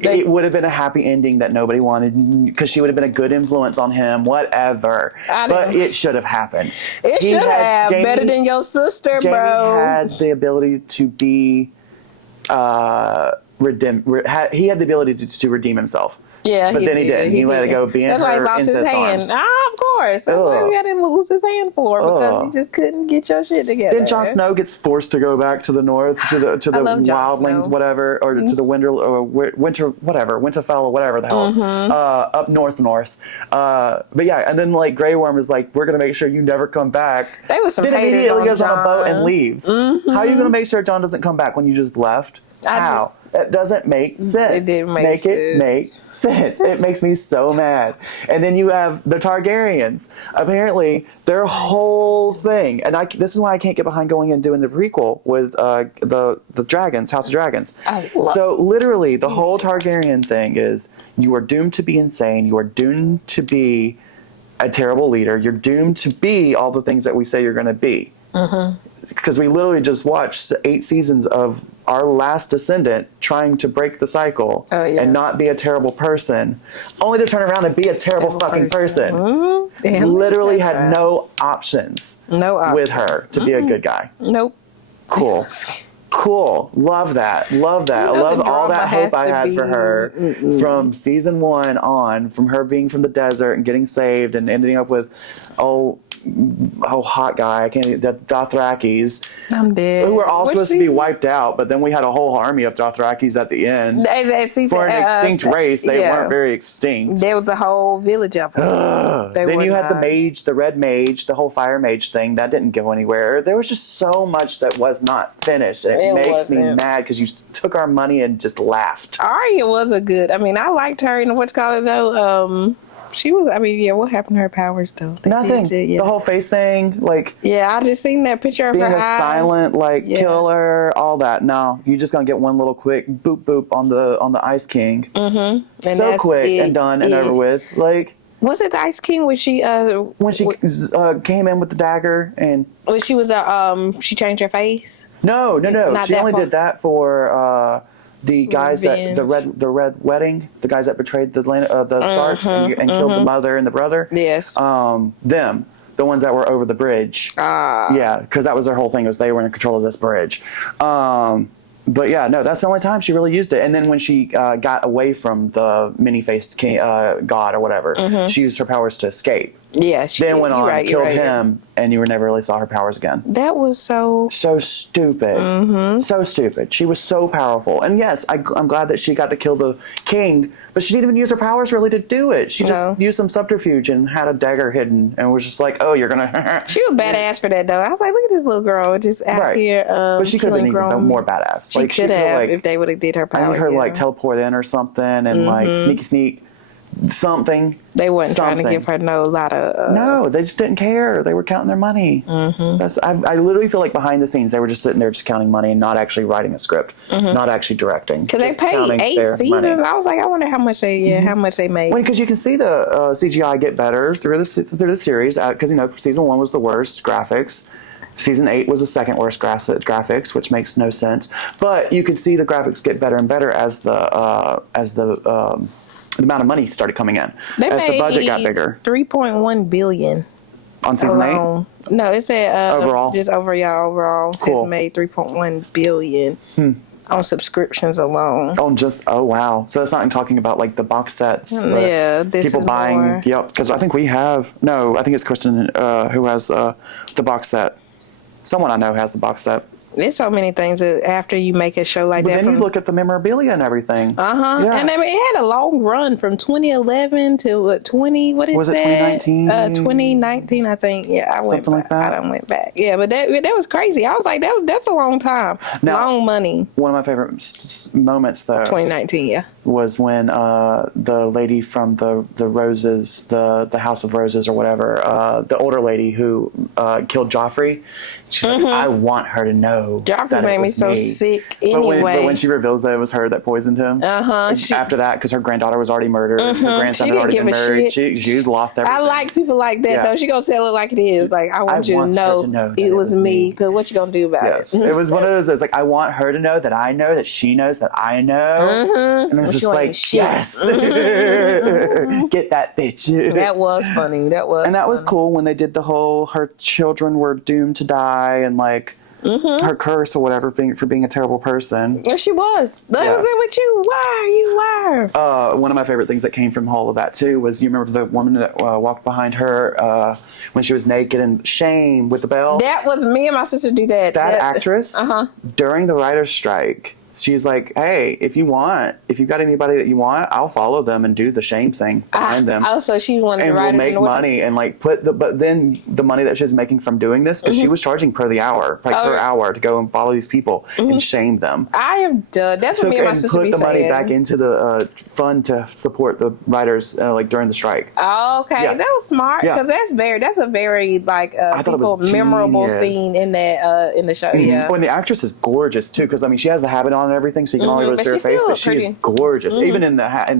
It would have been a happy ending that nobody wanted, because she would have been a good influence on him, whatever. But it should have happened. It should have. Better than your sister, Jamie bro. had the ability to be he had the ability to redeem himself. Yeah, but then he didn't. He let it go being That's why he lost his hand. Arms. Of course. That's why he had to lose his hand for, because he just couldn't get your shit together. Then Jon Snow gets forced to go back to the north, to the wildlings, whatever, or to the Winterfell, or whatever the hell, up north. But yeah, and then like Grey Worm is like, we're gonna make sure you never come back. They was some then haters immediately on goes on a Jon. boat and leaves. How are you gonna make sure Jon doesn't come back when you just left? How? It doesn't make sense. It didn't make sense. It make sense. It makes me so mad. And then you have the Targaryens. Apparently, their whole thing, and this is why I can't get behind going and doing the prequel with the dragons, House of Dragons. So literally, the whole Targaryen thing is, you are doomed to be insane. You are doomed to be a terrible leader. You're doomed to be all the things that we say you're going to be. Because we literally just watched 8 seasons of our last descendant trying to break the cycle and not be a terrible person, only to turn around and be a terrible fucking person. Literally had no options with her to be a good guy. Nope. Cool. Cool. Love that. Love that. I love all that hope I had for her from season 1 on, from her being from the desert and getting saved and ending up with, hot guy, I can't, the Dothrakis. I'm dead. Who were all supposed to be wiped out, but then we had a whole army of Dothrakis at the end. For an extinct race, they weren't very extinct. There was a whole village of them. Then you had the mage, the red mage, the whole fire mage thing. That didn't go anywhere. There was just so much that was not finished. It makes me mad because you took our money and just laughed. Arya was a good, I liked her in whatchamacallit though. She was, what happened to her powers though? Nothing. The whole face thing, like. Yeah, I just seen that picture of being her a silent, killer, all that. No, you're just gonna get one little quick boop boop on the Ice King. So quick and done and over with. Like. Was it the Ice King when she came in with the dagger and when she was she changed her face? No. She only did that for the guys that the red wedding, the guys that betrayed the Starks and killed the mother and the brother. Yes. Them, the ones that were over the bridge. Yeah, because that was their whole thing, was they were in control of this bridge. But yeah, no, that's the only time she really used it. And then when she got away from the many-faced god or whatever, she used her powers to escape. Yeah, she then went on, killed him, and you never really saw her powers again. That was so stupid. So stupid. She was so powerful. And yes, I'm glad that she got to kill the king, but she didn't even use her powers really to do it. She just used some subterfuge and had a dagger hidden and was just like, oh, you're gonna... She was badass for that, though. I was like, look at this little girl just out here but she could have been even more badass. She could have if they would have did her power. I need her like teleport in or something and like sneak something. They weren't trying to give her no, they just didn't care. They were counting their money. I literally feel like behind the scenes they were just sitting there just counting money and not actually writing a script, not actually directing. Because they paid 8 seasons. Money. I was like, I wonder how much they made. Because you can see the CGI get better through the series. Because season 1 was the worst graphics. Season 8 was the second worst graphics, which makes no sense. But you could see the graphics get better and better as the amount of money started coming in. As the budget got bigger. $3.1 billion. On season 8? No, it said overall. Just overall. Cool. It's made $3.1 billion on subscriptions alone. Oh wow. So that's not even talking about like the box sets. This people is buying. More. Yep. Because I think I think it's Kristen who has the box set. Someone I know has the box set. There's so many things that after you make a show like but that. Then you look at the memorabilia and everything. Yeah. And I mean, it had a long run from 2011 to what is was that? It 2019? 2019, I think. Yeah, I went Something back. like that. I went back. Yeah, but that was crazy. I was like, that's a long time. Now, long money. One of my favorite moments, though, 2019, yeah, was when the lady from the Roses, the House of Roses or whatever, the older lady who killed Joffrey. She's like, I want her to know. Joffrey made me so sick anyway. But when she reveals that it was her that poisoned him, after that, because her granddaughter was already murdered, her grandson had already been married, she lost everything. I like people like that, though. She gonna tell it like it is. Like, I want you to know it was me, because what you gonna do about it? It was one of those, it's like, I want her to know that she knows that I know. And it's just like, yes. Get that bitch. That was funny. And that was cool when they did the whole, her children were doomed to die. And like her curse or whatever for being a terrible person. Yeah, she was. That was it with you. Why you were. One of my favorite things that came from all of that too was, you remember the woman that walked behind her when she was naked and shame with the bell? That was me and my sister do that. That actress during the writer's strike. She's like, hey, if you've got anybody that you want, I'll follow them and do the shame thing behind them. Oh, so she wanted to write and we'll make money and like but then the money that she was making from doing this, because she was charging per the hour, per hour to go and follow these people and shame them. I have done. That's what me and my sister be saying. Put the money back into the fund to support the writers like during the strike. Oh, okay, that was smart because that's a very like memorable scene in that in the show. Yeah, and the actress is gorgeous too, because I mean she has the habit on and everything, so you can only really see her face, but she is gorgeous, even in the habit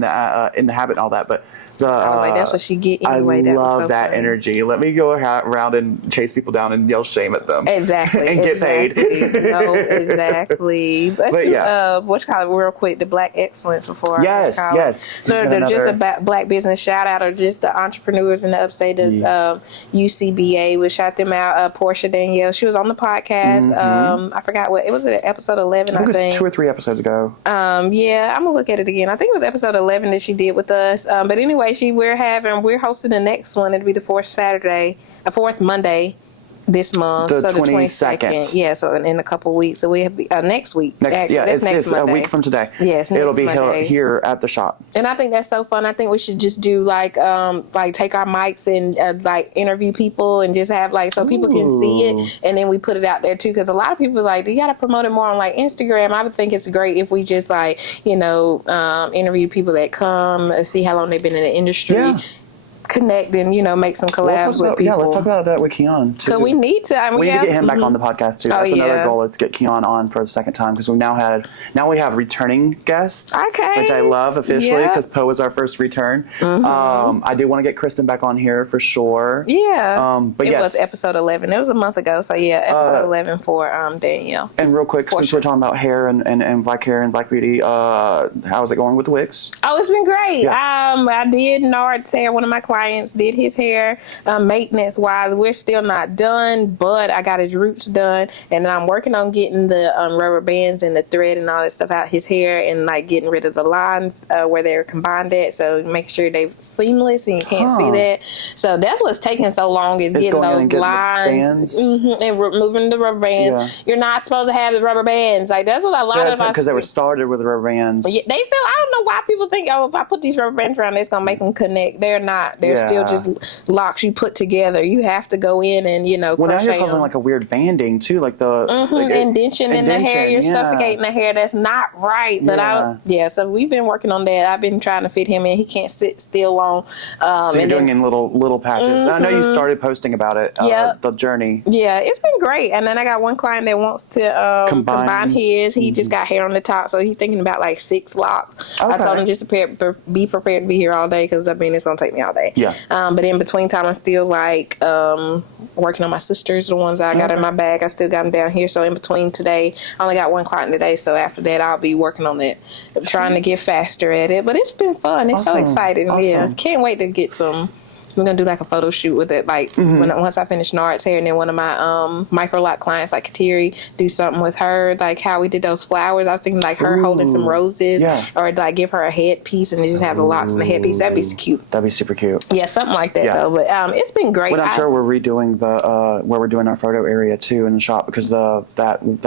and all that. But I was like, that's what she get anyway. I love that energy. Let me go around and chase people down and yell shame at them. Exactly. And get paid. No, exactly. Let's do what's called real quick, the Black Excellence before. Yes. They're just about Black business shout out, or just the entrepreneurs in the Upstate. UCBA, we shout them out. Portia Danielle, she was on the podcast. I forgot what it was. Episode 11, I think. It was 2 or 3 episodes ago. Yeah, I'm gonna look at it again. I think it was episode 11 that she did with us. But anyway, we're hosting the next one. It'll be the fourth Monday this month. The so 22nd. Yeah, so in a couple weeks. So we have next week. It's next a week from today. Yes, it'll be here at the shop. And I think that's so fun. I think we should just do like take our mics and like interview people and just have like so people can see it, and then we put it out there too. Because a lot of people are like, you got to promote it more on like Instagram. I would think it's great if we just like interview people that come, see how long they've been in the industry. Yeah. Connect and make some collabs with people. Yeah, let's talk about that with Keon too. So we need to. We need to get him back on the podcast too. That's another goal. Let's get Keon on for the second time, because we have returning guests. Okay. Which I love officially, because Poe was our first return. I do want to get Kristen back on here for sure. Yeah. But it was episode 11. It was a month ago. So yeah, episode 11 for Danielle. And real quick, since we're talking about hair and black hair and black beauty, how's it going with the wigs? Oh, it's been great. Yeah. I did Nard Sarah, one of my clients. clients did his hair. Maintenance wise, we're still not done, but I got his roots done, and I'm working on getting the rubber bands and the thread and all that stuff out his hair, and like getting rid of the lines where they're combined at, so make sure they're seamless and you can't see that. So that's what's taking so long, is getting those lines and removing the rubber bands. You're not supposed to have the rubber bands. Like, that's what a lot of us, because they were started with rubber bands. They feel, I don't know why people think, oh, if I put these rubber bands around, it's gonna make them connect. They're not. They're still just locks you put together. You have to go in and well, now you're causing like a weird banding too, like the like indention in the hair. You're suffocating the hair. That's not right. But so we've been working on that. I've been trying to fit him in. He can't sit still long. So you're doing in little patches. I know you started posting about it. The journey. Yeah, it's been great. And then I got one client that wants to combine his. He just got hair on the top, so he's thinking about like 6 locks. I told him just be prepared to be here all day, because I mean it's gonna take me all day. But in between time, I'm still like working on my sisters, the ones I got in my bag. I still got them down here. So in between today, I only got one client today. So after that, I'll be working on it, trying to get faster at it. But it's been fun. It's so exciting. Yeah, can't wait to get some. We're gonna do like a photo shoot with it, like once I finish Nard's hair, and then one of my micro lock clients, like Kateri, do something with her, like how we did those flowers. I was thinking like her holding some roses, or like give her a headpiece and just have the locks and the headpiece. That'd be cute. That'd be super cute. Yeah, something like that though. But it's been great. Well, I'm sure we're redoing the where we're doing our photo area too in the shop, because the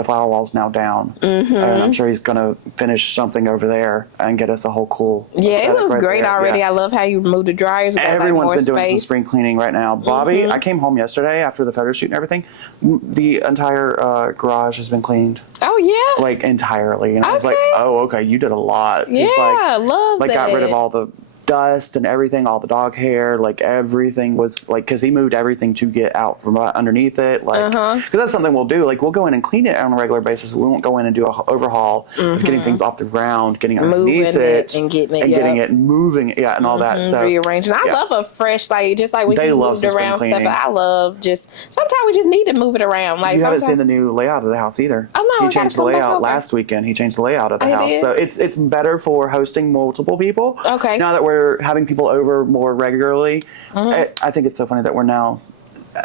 flower wall's now down, and I'm sure he's gonna finish something over there and get us a whole cool. Yeah, it was great already. I love how you removed the dryers. Everyone's been doing some spring cleaning right now. Bobby, I came home yesterday after the photo shoot and everything. The entire garage has been cleaned. Oh yeah, like entirely. And I was like, oh okay, you did a lot. Yeah, I love that. Like got rid of all the dust and everything, all the dog hair, like everything was like, because he moved everything to get out from underneath it, like because that's something we'll do, like we'll go in and clean it on a regular basis. We won't go in and do an overhaul of getting things off the ground, getting underneath it and getting it moving, and all that. So rearranging. I love a fresh, like just like when you moved around stuff. I love just sometimes we just need to move it around. Like you haven't seen the new layout of the house either. Oh no, he changed the layout last weekend. He changed the layout of the house, so it's better for hosting multiple people. Okay, now that we're having people over more regularly, I think it's so funny that we're now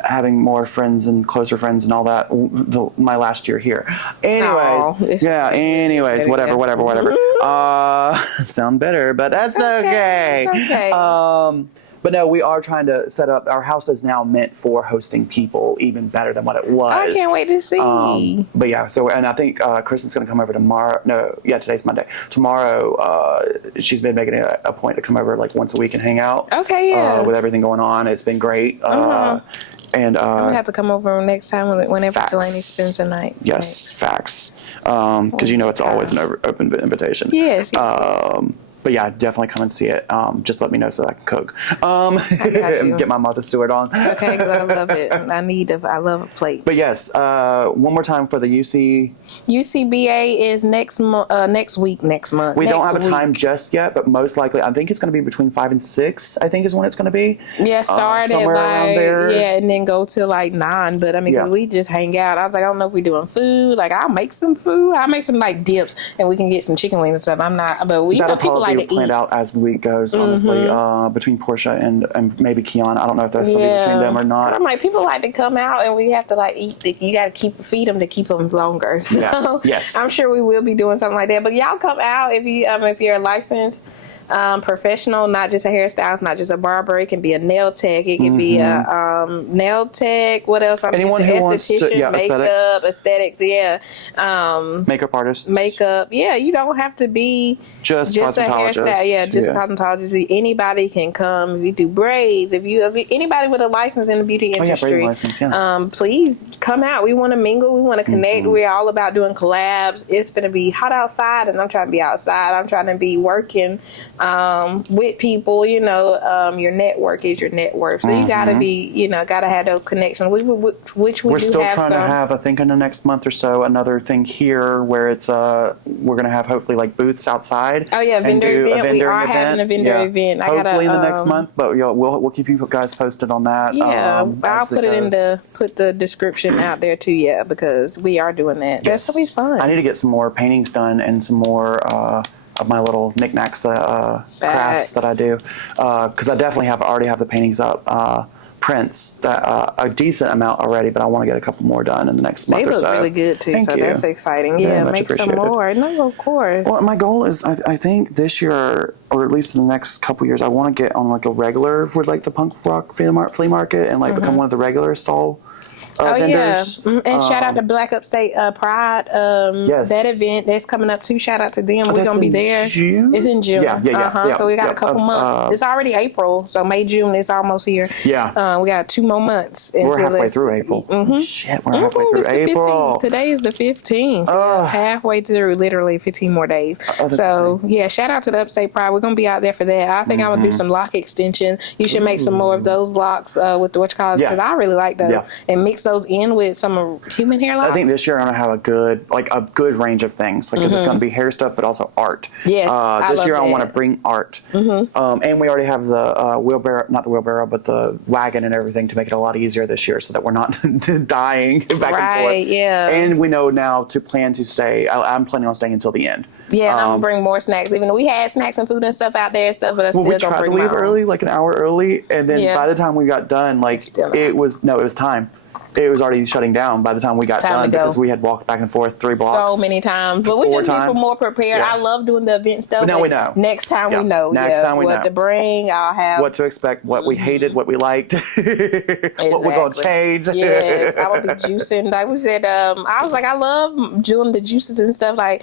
having more friends and closer friends and all that. My last year here. Anyways, whatever. Sound better, but that's okay. But no, we are trying to set up. Our house is now meant for hosting people even better than what it was. I can't wait to see. But yeah, so, and I think Kristen's going to come over tomorrow. No, today's Monday. Tomorrow, she's been making it a point to come over like once a week and hang out. Okay, yeah. With everything going on, it's been great. And I'm gonna have to come over next time whenever Delaney spends the night. Yes, facts. Because it's always an open invitation. Yes. But yeah, definitely come and see it. Just let me know so that I can cook. Get my Martha Stewart on. Okay, because I love it. I love a plate. But yes, one more time for the UCBA is next week, next month. We don't have a time just yet, but most likely, I think it's going to be between 5 and 6. I think is when it's going to be. Yeah, start at around there. Yeah, and then go to like 9. But I mean, because we just hang out. I was like, I don't know if we're doing food. Like, I'll make some food. I'll make some like dips, and we can get some chicken wings and stuff. I'm not, but we know people like to eat. Planned out as the week goes, honestly, between Portia and maybe Keon. I don't know if there's something between them or not. I'm like, people like to come out and we have to like eat. You got to feed them to keep them longer. So yes, I'm sure we will be doing something like that. But y'all come out if you're a licensed professional, not just a hairstylist, not just a barber. It can be a nail tech. It can be a nail tech. What else? Anyone who wants to, makeup, aesthetics. Makeup artists. Makeup. Yeah, you don't have to be just a hairstyle. Yeah, just a cosmetologist. Anybody can come. If you do braids, if anybody with a license in the beauty industry, please come out. We want to mingle. We want to connect. We're all about doing collabs. It's going to be hot outside, and I'm trying to be outside. I'm trying to be working with people. Your network is your net worth. So you gotta be, gotta have those connections. We're still trying to have, I think, in the next month or so, another thing here where it's we're gonna have hopefully like booths outside. Oh yeah, vendor event. We are having a vendor event. Hopefully in the next month, but we'll keep you guys posted on that. Yeah, I'll put the description out there too. Yeah, because we are doing that. That's always fun. I need to get some more paintings done and some more of my little knickknacks, crafts that I do, because I definitely already have the paintings up. Prints that a decent amount already, but I want to get a couple more done in the next month or so. They look really good too. Thank so you. That's exciting. Very Yeah, much make some more. No, of course. Well, my goal is I think this year, or at least in the next couple years, I want to get on like a regular with like the punk rock flea market and like become one of the regular stall vendors. Yeah. And shout out to Black Upstate Pride. Yes. That event that's coming up too. Shout out to them. We're gonna be there. June? It's in June. Yeah. So we got a couple months. It's already April, so May, June is almost here. Yeah. We got 2 more months. We're halfway through April. Shit, we're halfway through April. Today is the 15th. Halfway through, literally 15 more days. So yeah, shout out to the Upstate Pride. We're gonna be out there for that. I think I'm gonna do some lock extension. You should make some more of those locks with the whatchamacallit, because I really like those, and mix those in with some human hair locks. I think this year I'm gonna have a good range of things, like 'cause it's gonna be hair stuff, but also art. Yes, this year I want to bring art, and we already have the not the wheelbarrow, but the wagon and everything to make it a lot easier this year, so that we're not dying back and forth. Yeah. And we know now to plan to stay. I'm planning on staying until the end. Yeah, and I'm gonna bring more snacks. Even though we had snacks and food and stuff out there and stuff, but I still we gonna tried bring to leave my own. early, like an hour early, and then by the time we got done, like it was time. It was already shutting down by the time we got done because we had walked back and forth 3 blocks. So many times. But we just need more prepared. I love doing the event stuff. But now we know. Next time we know. Next time we know. What to bring. I'll have. What to expect, what we hated, what we liked, what we're going to change. Yes, I will be juicing. Like we said, I was like, I love doing the juices and stuff, like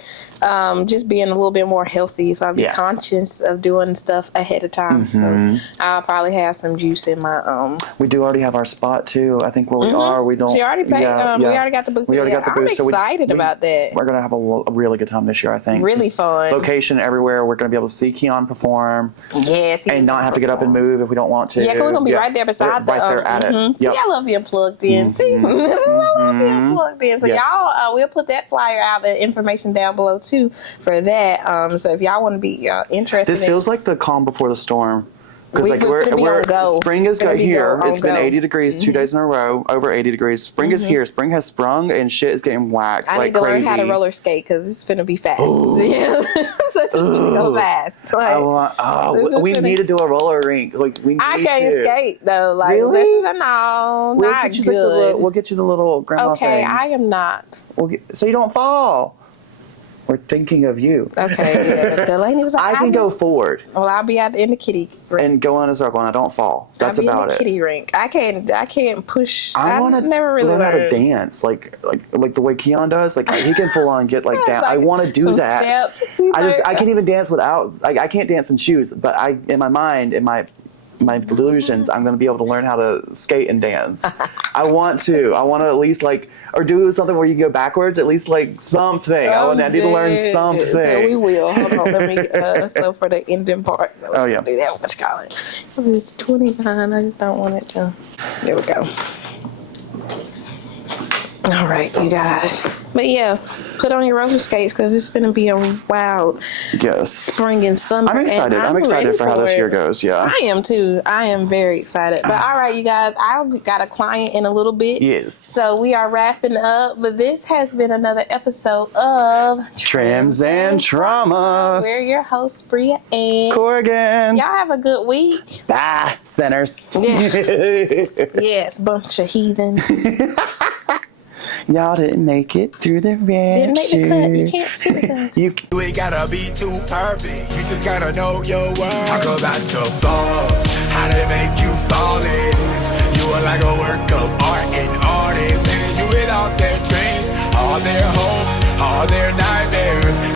just being a little bit more healthy. So I'll be conscious of doing stuff ahead of time. So I'll probably have some juice in my. We do already have our spot too. I think where we are, we don't. She already paid. We already got the booth. We already got the booth. I'm excited about that. We're gonna have a really good time this year. I think. Really fun. Location everywhere. We're gonna be able to see Keon perform. Yes. And not have to get up and move if we don't want to. Yeah, because we're gonna be right there beside the. Right there at it. Yep. See, I love being plugged in. See, I love being plugged in. So y'all, we'll put that flyer out, the information down below too for that. So if y'all want to be interested, this feels like the calm before the storm. Because like we're spring is here. It's been 80 degrees 2 days in a row, over 80 degrees. Spring is here. Spring has sprung and shit is getting whacked. I need to learn how to roller skate because it's finna be fast. Yeah, so it's finna go fast. Like, we need to do a roller rink. Like I can't skate though. Like really? Not good. We'll get you the little grandma things. I am not. So you don't fall. We're thinking of you. Okay, yeah. The lady was like, I can go forward. Well, I'll be out in the kiddie rink. And go in a circle and I don't fall. That's about it. I'll be in the kiddie rink. I can't push. I want to never really learn how to dance like the way Keon does. Like he can full on get like down. I want to do that. I can't even dance without, I can't dance in shoes, but in my mind, in my delusions, I'm going to be able to learn how to skate and dance. I want to at least or do something where you go backwards, at least something. I need to learn something. So we will. Hold on, let me, so for the ending part. Do that, what you call it. It's 29, I just don't want it to. There we go. All right, you guys. But yeah, put on your roller skates because it's going to be a wild spring and summer. I'm excited. I'm excited for how this year goes. Yeah. I am too. I am very excited. But all right, you guys, I got a client in a little bit. Yes. So we are wrapping up. But this has been another episode of Trims and Trauma. We're your hosts, Bria and Corrigan. Y'all have a good week. Bye, sinners. Yeah. Yes, bunch of heathens. Y'all didn't make it through the rapture. Didn't make the cut. You can't see the You ain't gotta be too perfect. You just gotta know your worth. Talk about your flaws, how they make you fall in. You are like a work of art and artists. They do it all their dreams, all their hopes, all their nightmares.